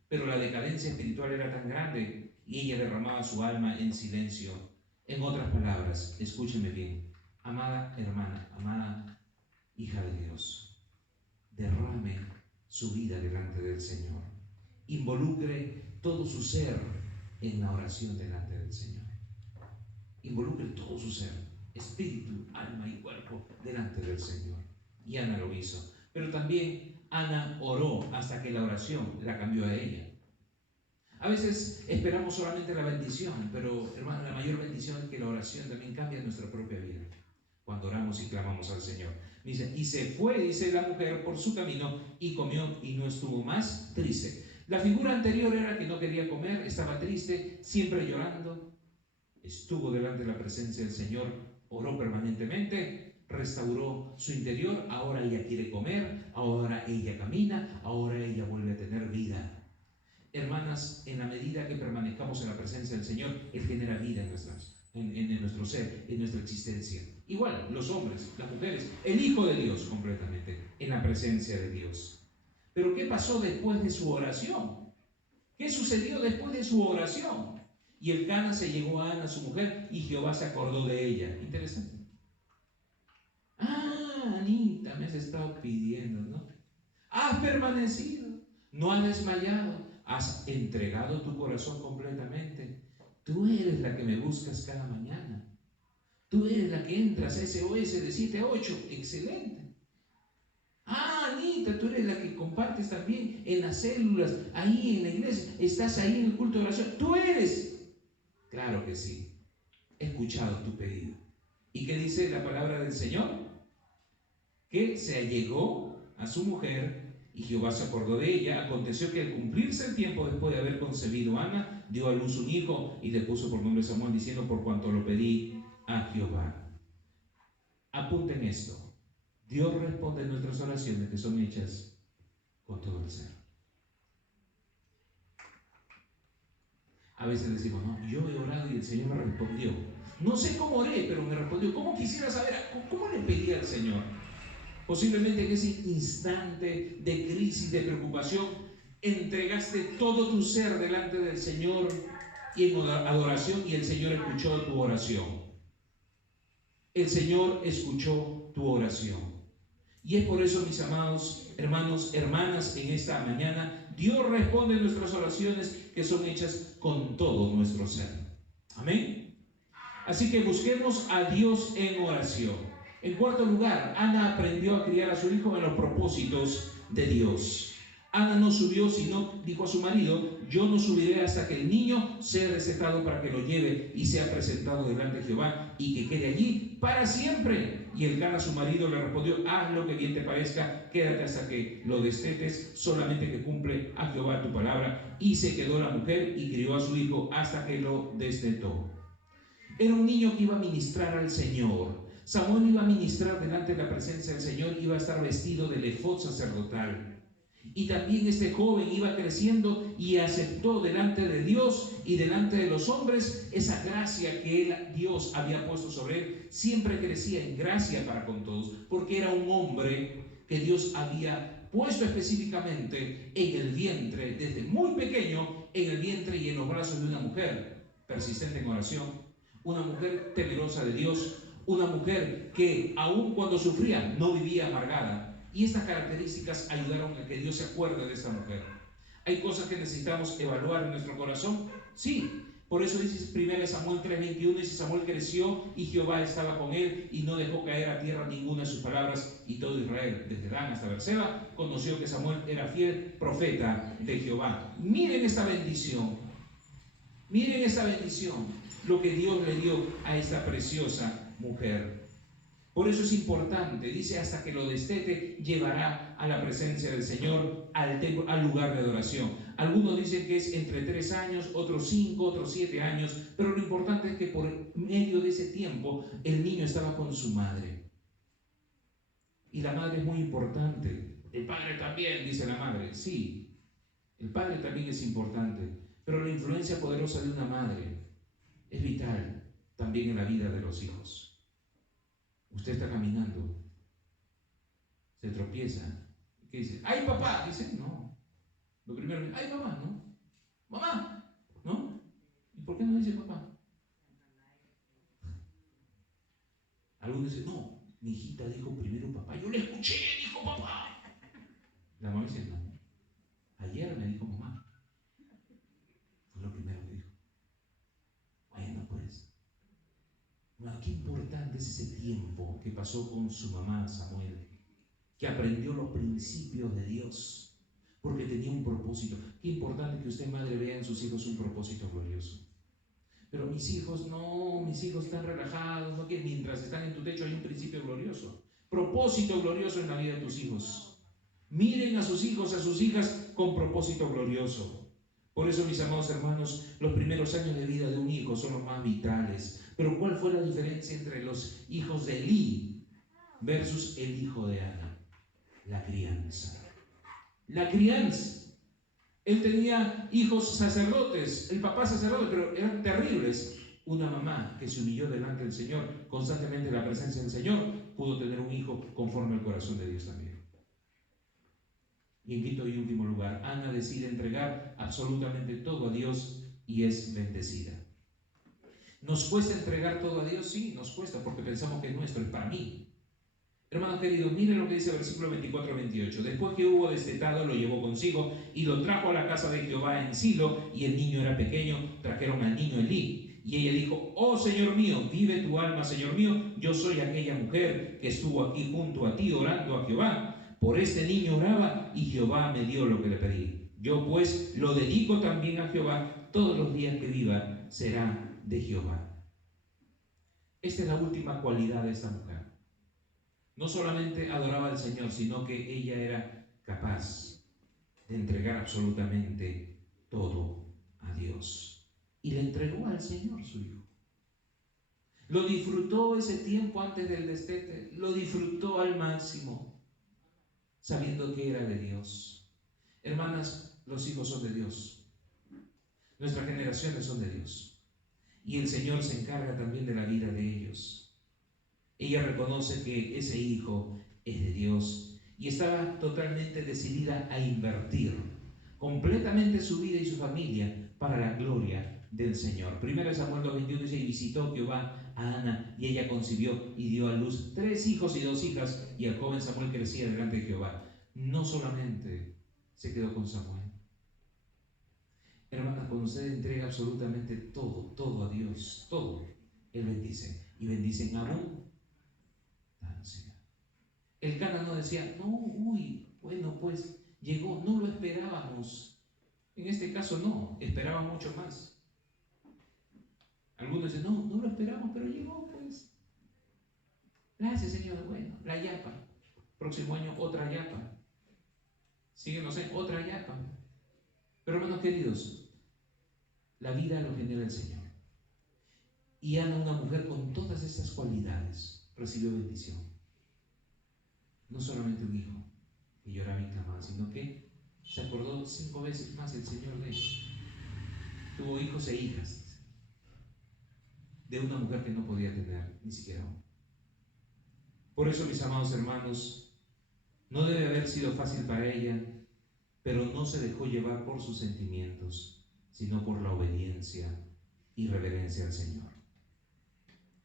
pero la decadencia espiritual era tan grande y ella derramaba su alma en silencio. En otras palabras, escúcheme bien, amada hermana, amada hija de Dios, derrame su vida delante del Señor. Involucre todo su ser en la oración delante del Señor. Involucre todo su ser, espíritu, alma y cuerpo delante del Señor. Y Ana lo hizo. Pero también Ana oró hasta que la oración la cambió a ella. A veces esperamos solamente la bendición, pero hermano, la mayor bendición es que la oración también cambia nuestra propia vida. Cuando oramos y clamamos al Señor. Dice, y se fue, dice la mujer, por su camino y comió y no estuvo más triste. La figura anterior era que no quería comer, estaba triste, siempre llorando. Estuvo delante de la presencia del Señor, oró permanentemente, restauró su interior. Ahora ella quiere comer, ahora ella camina, ahora ella vuelve a tener vida. Hermanas, en la medida que permanezcamos en la presencia del Señor, Él genera vida en nuestro ser, en nuestra existencia. Igual, los hombres, las mujeres, el Hijo de Dios completamente, en la presencia de Dios. Pero ¿qué pasó después de su oración? ¿Qué sucedió después de su oración? Y el Cana se llegó a Ana, su mujer, y Jehová se acordó de ella. Interesante. Ah, Anita, me has estado pidiendo, ¿no? Has permanecido, no has desmayado. Has entregado tu corazón completamente. Tú eres la que me buscas cada mañana. Tú eres la que entras a SOS de 7 a 8. Excelente. Ah, Anita, tú eres la que compartes también en las células, ahí en la iglesia. Estás ahí en el culto de oración. Tú eres. Claro que sí. He escuchado tu pedido. ¿Y qué dice la palabra del Señor? Que se allegó a su mujer y Jehová se acordó de ella. Aconteció que al cumplirse el tiempo después de haber concebido Ana, dio a luz un hijo y le puso por nombre Samuel, diciendo: por cuanto lo pedí a Jehová. Apunten esto: Dios responde nuestras oraciones que son hechas con todo el ser. A veces decimos: no, yo he orado y el Señor me respondió. No sé cómo oré, pero me respondió. ¿Cómo quisiera saber? ¿Cómo le pedí al Señor? Posiblemente en ese instante de crisis, de preocupación, entregaste todo tu ser delante del Señor y en adoración, y el Señor escuchó tu oración. El Señor escuchó tu oración. Y es por eso, mis amados hermanos, hermanas, en esta mañana, Dios responde nuestras oraciones que son hechas con todo nuestro ser. Amén. Así que busquemos a Dios en oración. En cuarto lugar, Ana aprendió a criar a su hijo en los propósitos de Dios. Ana no subió, sino dijo a su marido: yo no subiré hasta que el niño sea destetado para que lo lleve y sea presentado delante de Jehová. Jehová y que quede allí para siempre. Y Elcana su marido le respondió: haz lo que bien te parezca, quédate hasta que lo destetes, solamente que cumple a Jehová tu palabra. Y se quedó la mujer y crió a su hijo hasta que lo destetó. Era un niño que iba a ministrar al Señor. Samuel iba a ministrar delante de la presencia del Señor, iba a estar vestido del efod sacerdotal. Y también este joven iba creciendo y aceptó delante de Dios y delante de los hombres esa gracia que Dios había puesto sobre él. Siempre crecía en gracia para con todos, porque era un hombre que Dios había puesto específicamente en el vientre, desde muy pequeño, en el vientre y en los brazos de una mujer persistente en oración, una mujer temerosa de Dios, una mujer que aun cuando sufría no vivía amargada. Y estas características ayudaron a que Dios se acuerde de esta mujer. ¿Hay cosas que necesitamos evaluar en nuestro corazón? Sí. Por eso dice 1 Samuel 3:21, dice: Samuel creció y Jehová estaba con él y no dejó caer a tierra ninguna de sus palabras, y todo Israel, desde Dan hasta Berseba, conoció que Samuel era fiel profeta de Jehová. Miren esta bendición. Miren esta bendición, lo que Dios le dio a esta preciosa mujer. Por eso es importante, dice, hasta que lo destete, llevará a la presencia del Señor, al lugar de adoración. Algunos dicen que es entre 3 años, otros 5, otros 7 años, pero lo importante es que por medio de ese tiempo el niño estaba con su madre. Y la madre es muy importante. El padre también, dice la madre. Sí, el padre también es importante, pero la influencia poderosa de una madre es vital también en la vida de los hijos. Usted está caminando, se tropieza, ¿qué dice? ¡Ay, papá! Dice, no. Lo primero, ¡ay, mamá! ¿No? ¡Mamá! ¿No? ¿Y por qué no dice papá? Algunos dicen, no, mi hijita dijo primero papá. Yo le escuché, dijo papá. La mamá dice, no. Ayer me dijo mamá. Fue lo primero que dijo. Bueno, pues. Bueno, qué importante es ese tiempo que pasó con su mamá Samuel, que aprendió los principios de Dios, porque tenía un propósito. Qué importante que usted, madre, vea en sus hijos un propósito glorioso. Pero mis hijos no, mis hijos están relajados, no, que mientras están en tu techo hay un principio glorioso, propósito glorioso en la vida de tus hijos. Miren a sus hijos, a sus hijas con propósito glorioso. Por eso, mis amados hermanos, los primeros años de vida de un hijo son los más vitales. Pero ¿cuál fue la diferencia entre los hijos de Elí versus el hijo de Ana? La crianza. La crianza. Él tenía hijos sacerdotes, el papá sacerdote, pero eran terribles. Una mamá que se humilló delante del Señor, constantemente en la presencia del Señor, pudo tener un hijo conforme al corazón de Dios también. Y en quinto y último lugar, Ana decide entregar absolutamente todo a Dios y es bendecida. ¿Nos cuesta entregar todo a Dios? Sí, nos cuesta, porque pensamos que es nuestro, es para mí. Hermanos queridos, miren lo que dice el versículo 24-28. Después que hubo destetado, lo llevó consigo y lo trajo a la casa de Jehová en Silo, y el niño era pequeño. Trajeron al niño Elí. Y ella dijo: oh Señor mío, vive tu alma, Señor mío, yo soy aquella mujer que estuvo aquí junto a ti orando a Jehová. Por este niño oraba y Jehová me dio lo que le pedí. Yo pues lo dedico también a Jehová, todos los días que viva será de Jehová. Esta es la última cualidad de esta mujer. No solamente adoraba al Señor, sino que ella era capaz de entregar absolutamente todo a Dios. Y le entregó al Señor su hijo. Lo disfrutó ese tiempo antes del destete, lo disfrutó al máximo, sabiendo que era de Dios. Hermanas, los hijos son de Dios. Nuestras generaciones son de Dios. Y el Señor se encarga también de la vida de ellos. Ella reconoce que ese hijo es de Dios y estaba totalmente decidida a invertir completamente su vida y su familia para la gloria del Señor. 1 Samuel 2:21 dice: y visitó Jehová a Ana, y ella concibió y dio a luz 3 hijos y 2 hijas, y el joven Samuel crecía delante de Jehová. No solamente se quedó con Samuel. Hermanas, cuando usted entrega absolutamente todo a Dios, todo, Él bendice, y bendice en abundancia. Elcana no decía, no, bueno, pues llegó, no lo esperábamos. En este caso no, esperaba mucho más. Algunos dicen, no lo esperamos, pero llegó, pues. Gracias, Señor. Bueno, la yapa. Próximo año, otra yapa. Síguenos en otra yapa. Pero hermanos queridos, la vida lo genera el Señor. Y Ana, una mujer con todas estas cualidades, recibió bendición. No solamente un hijo que lloraba y clamaba, sino que se acordó 5 veces más el Señor de ella. Tuvo hijos e hijas de una mujer que no podía tener ni siquiera uno. Por eso, mis amados hermanos, no debe haber sido fácil para ella, pero no se dejó llevar por sus sentimientos, sino por la obediencia y reverencia al Señor.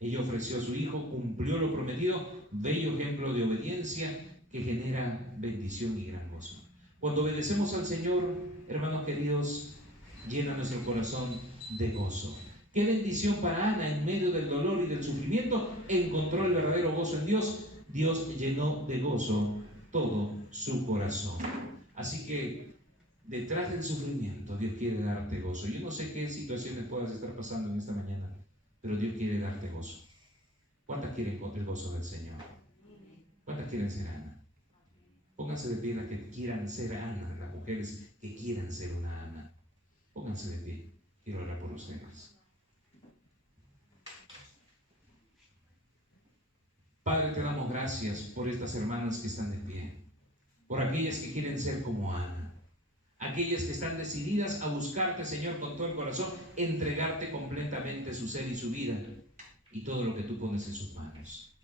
Ella ofreció a su hijo, cumplió lo prometido, bello ejemplo de obediencia que genera bendición y gran gozo. Cuando obedecemos al Señor, hermanos queridos, llena nuestro corazón de gozo. Qué bendición para Ana, en medio del dolor y del sufrimiento, encontró el verdadero gozo en Dios. Dios llenó de gozo todo su corazón. Así que detrás del sufrimiento, Dios quiere darte gozo. Yo no sé qué situaciones puedas estar pasando en esta mañana, pero Dios quiere darte gozo. ¿Cuántas quieren el gozo del Señor? ¿Cuántas quieren ser Ana? Pónganse de pie las que quieran ser Ana, las mujeres que quieran ser una Ana. Pónganse de pie. Quiero orar por ustedes. Padre, te damos gracias por estas hermanas que están de pie, por aquellas que quieren ser como Ana, aquellas que están decididas a buscarte, Señor, con todo el corazón, entregarte completamente su ser y su vida y todo lo que tú pones en sus manos.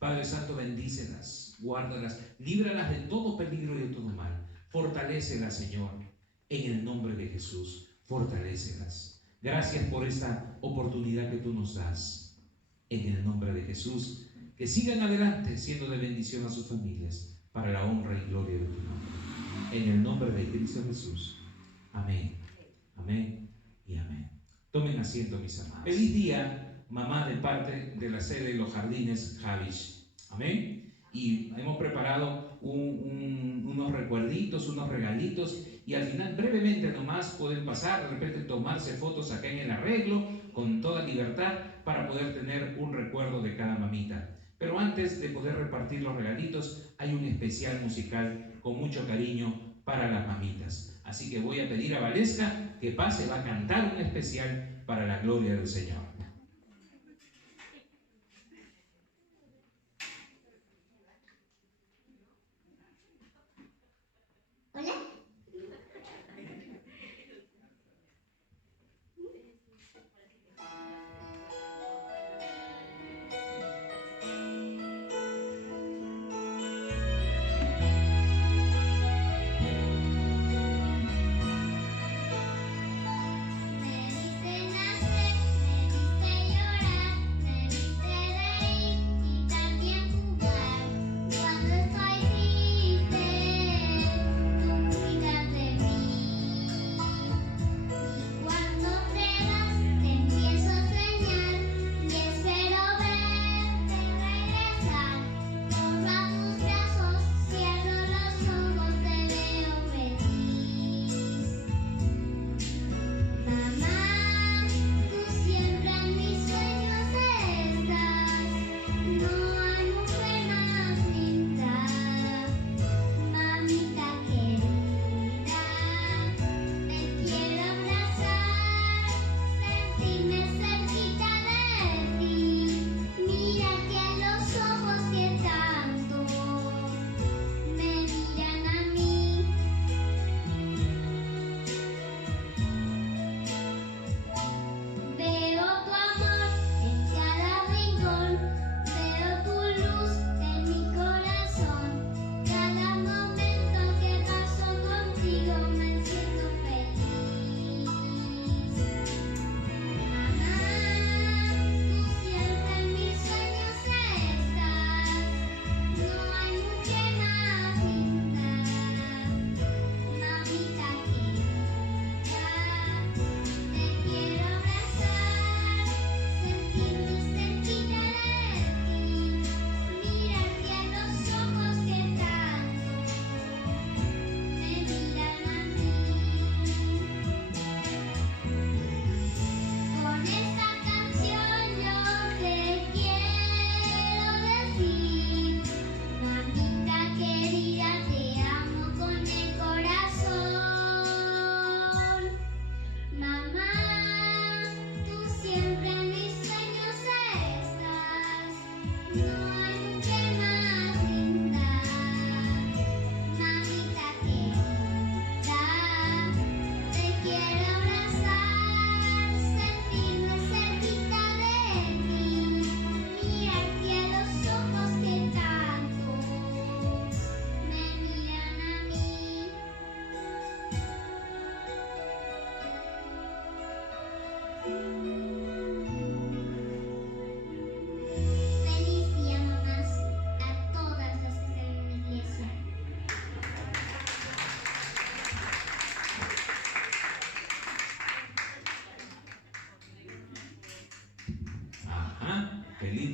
Padre Santo, bendícelas, guárdalas, líbralas de todo peligro y de todo mal. Fortalécelas, Señor, en el nombre de Jesús. Fortalécelas. Gracias por esta oportunidad que tú nos das. En el nombre de Jesús, que sigan adelante siendo de bendición a sus familias, para la honra y gloria de tu nombre. En el nombre de Cristo Jesús. Amén. Amén y amén. Tomen asiento, mis amados. Feliz día, mamá, de parte de la sede de los Jardines Javish. Amén. Y hemos preparado unos recuerditos, unos regalitos, y al final brevemente nomás pueden pasar, de repente tomarse fotos acá en el arreglo con toda libertad para poder tener un recuerdo de cada mamita. Pero antes de poder repartir los regalitos, hay un especial musical con mucho cariño para las mamitas. Así que voy a pedir a Valesca que pase, va a cantar un especial para la gloria del Señor. Hola. Me diste nacer, me diste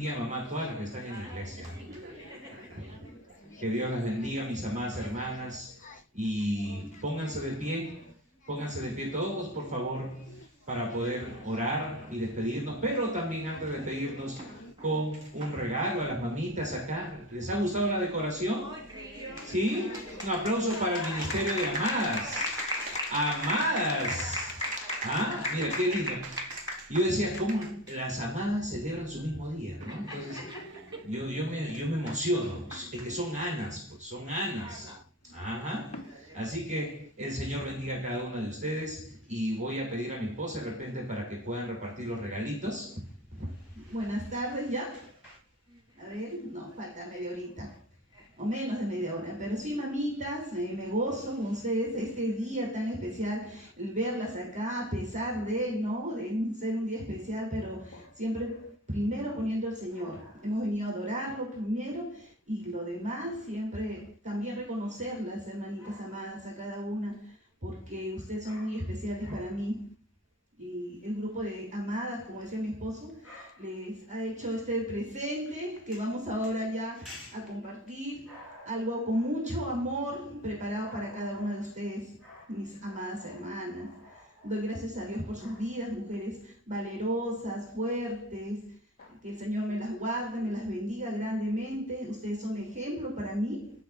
tía, mamá, todas las que están en la iglesia. Que Dios las bendiga, mis amadas hermanas, y pónganse de pie todos, por favor, para poder orar y despedirnos, pero también antes de despedirnos con un regalo a las mamitas acá. ¿Les ha gustado la decoración? ¿Sí? Un aplauso para el Ministerio de Amadas. ¡Amadas! ¿Ah? Mira, qué lindo. Yo decía, ¿cómo las amadas celebran su mismo día? ¿No? Entonces, yo me emociono. Es que son Anas, pues, son Anas. Ajá. Así que el Señor bendiga a cada una de ustedes y voy a pedir a mi esposa de repente para que puedan repartir los regalitos. Buenas tardes ya. A ver, no, falta media horita. O menos de media hora. Pero sí, mamitas, me gozo con ustedes este día tan especial, el verlas acá, a pesar de, ¿no?, de ser un día especial, pero siempre primero poniendo al Señor. Hemos venido a adorarlo primero y lo demás siempre también reconocerlas, hermanitas amadas, a cada una, porque ustedes son muy especiales para mí. Y el grupo de amadas, como decía mi esposo, les ha hecho este presente que vamos ahora ya a compartir, algo con mucho amor preparado para cada una de ustedes, mis amadas hermanas. Doy gracias a Dios por sus vidas, mujeres valerosas, fuertes, que el Señor me las guarde, me las bendiga grandemente. Ustedes son ejemplo para mí,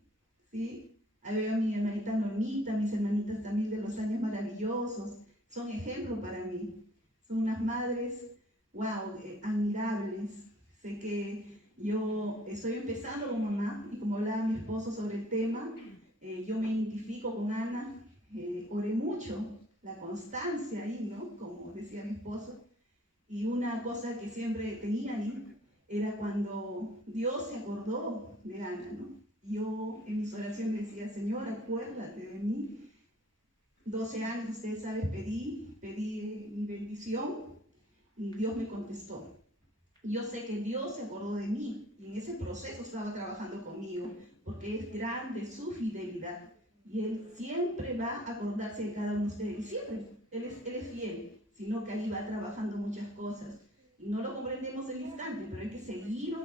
¿sí? Ahí veo a mi hermanita Normita, mis hermanitas también de los años maravillosos, son ejemplo para mí. Son unas madres, wow, admirables. Sé que yo estoy empezando como mamá y como hablaba mi esposo sobre el tema, yo me identifico con Ana, oré mucho, la constancia ahí, ¿no? Como decía mi esposo. Y una cosa que siempre tenía ahí era cuando Dios se acordó de Ana, ¿no? Yo en mis oraciones decía, Señor, acuérdate de mí. 12 años, ustedes saben, pedí mi bendición y Dios me contestó. Yo sé que Dios se acordó de mí y en ese proceso estaba trabajando conmigo porque es grande su fidelidad y Él siempre va a acordarse de cada uno de ustedes y siempre, Él es fiel, sino que ahí va trabajando muchas cosas y no lo comprendemos en el instante, pero hay que seguir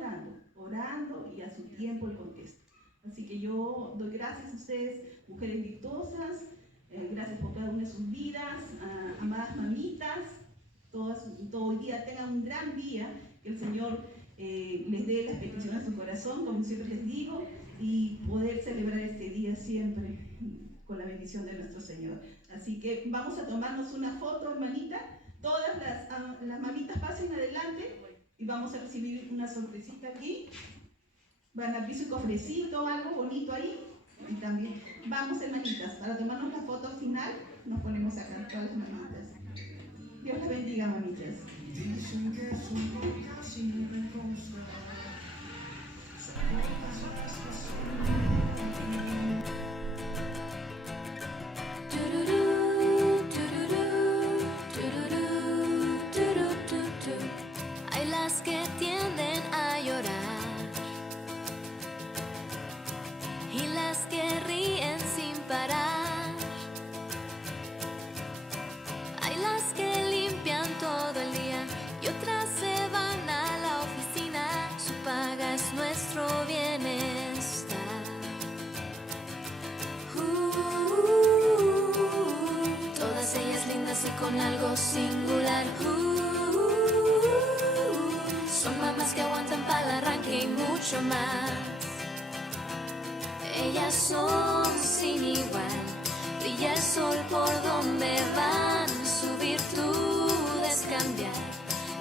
orando y a su tiempo Él contesta. Así que yo doy gracias a ustedes, mujeres virtuosas, gracias por cada una de sus vidas, amadas mamitas, todo el día tengan un gran día, que el Señor les dé las peticiones a su corazón, como siempre les digo, y poder celebrar este día siempre con la bendición de nuestro Señor. Así que vamos a tomarnos una foto, hermanita. Todas las mamitas pasen adelante y vamos a recibir una sorpresita aquí. Van a abrir su cofrecito, algo bonito ahí. Y también, vamos hermanitas, para tomarnos la foto final, nos ponemos acá todas las mamitas. Dios las bendiga, mamitas. Dicen que son pocas sin reconstruir. Son pocas las que son. Hay las que tienden a llorar y las que ríen sin parar. Hay las que limpian todo el día y otras se van a la oficina. Su paga es nuestro bienestar. Todas ellas lindas y con algo singular. Son mamás que aguantan para el arranque y mucho más. Ellas son sin igual, brilla el sol por donde van, su virtud es cambiar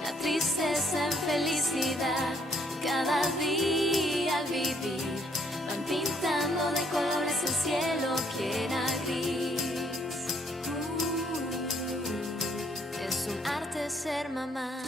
la tristeza en felicidad. Cada día al vivir van pintando de colores el cielo que era gris. Es un arte ser mamá.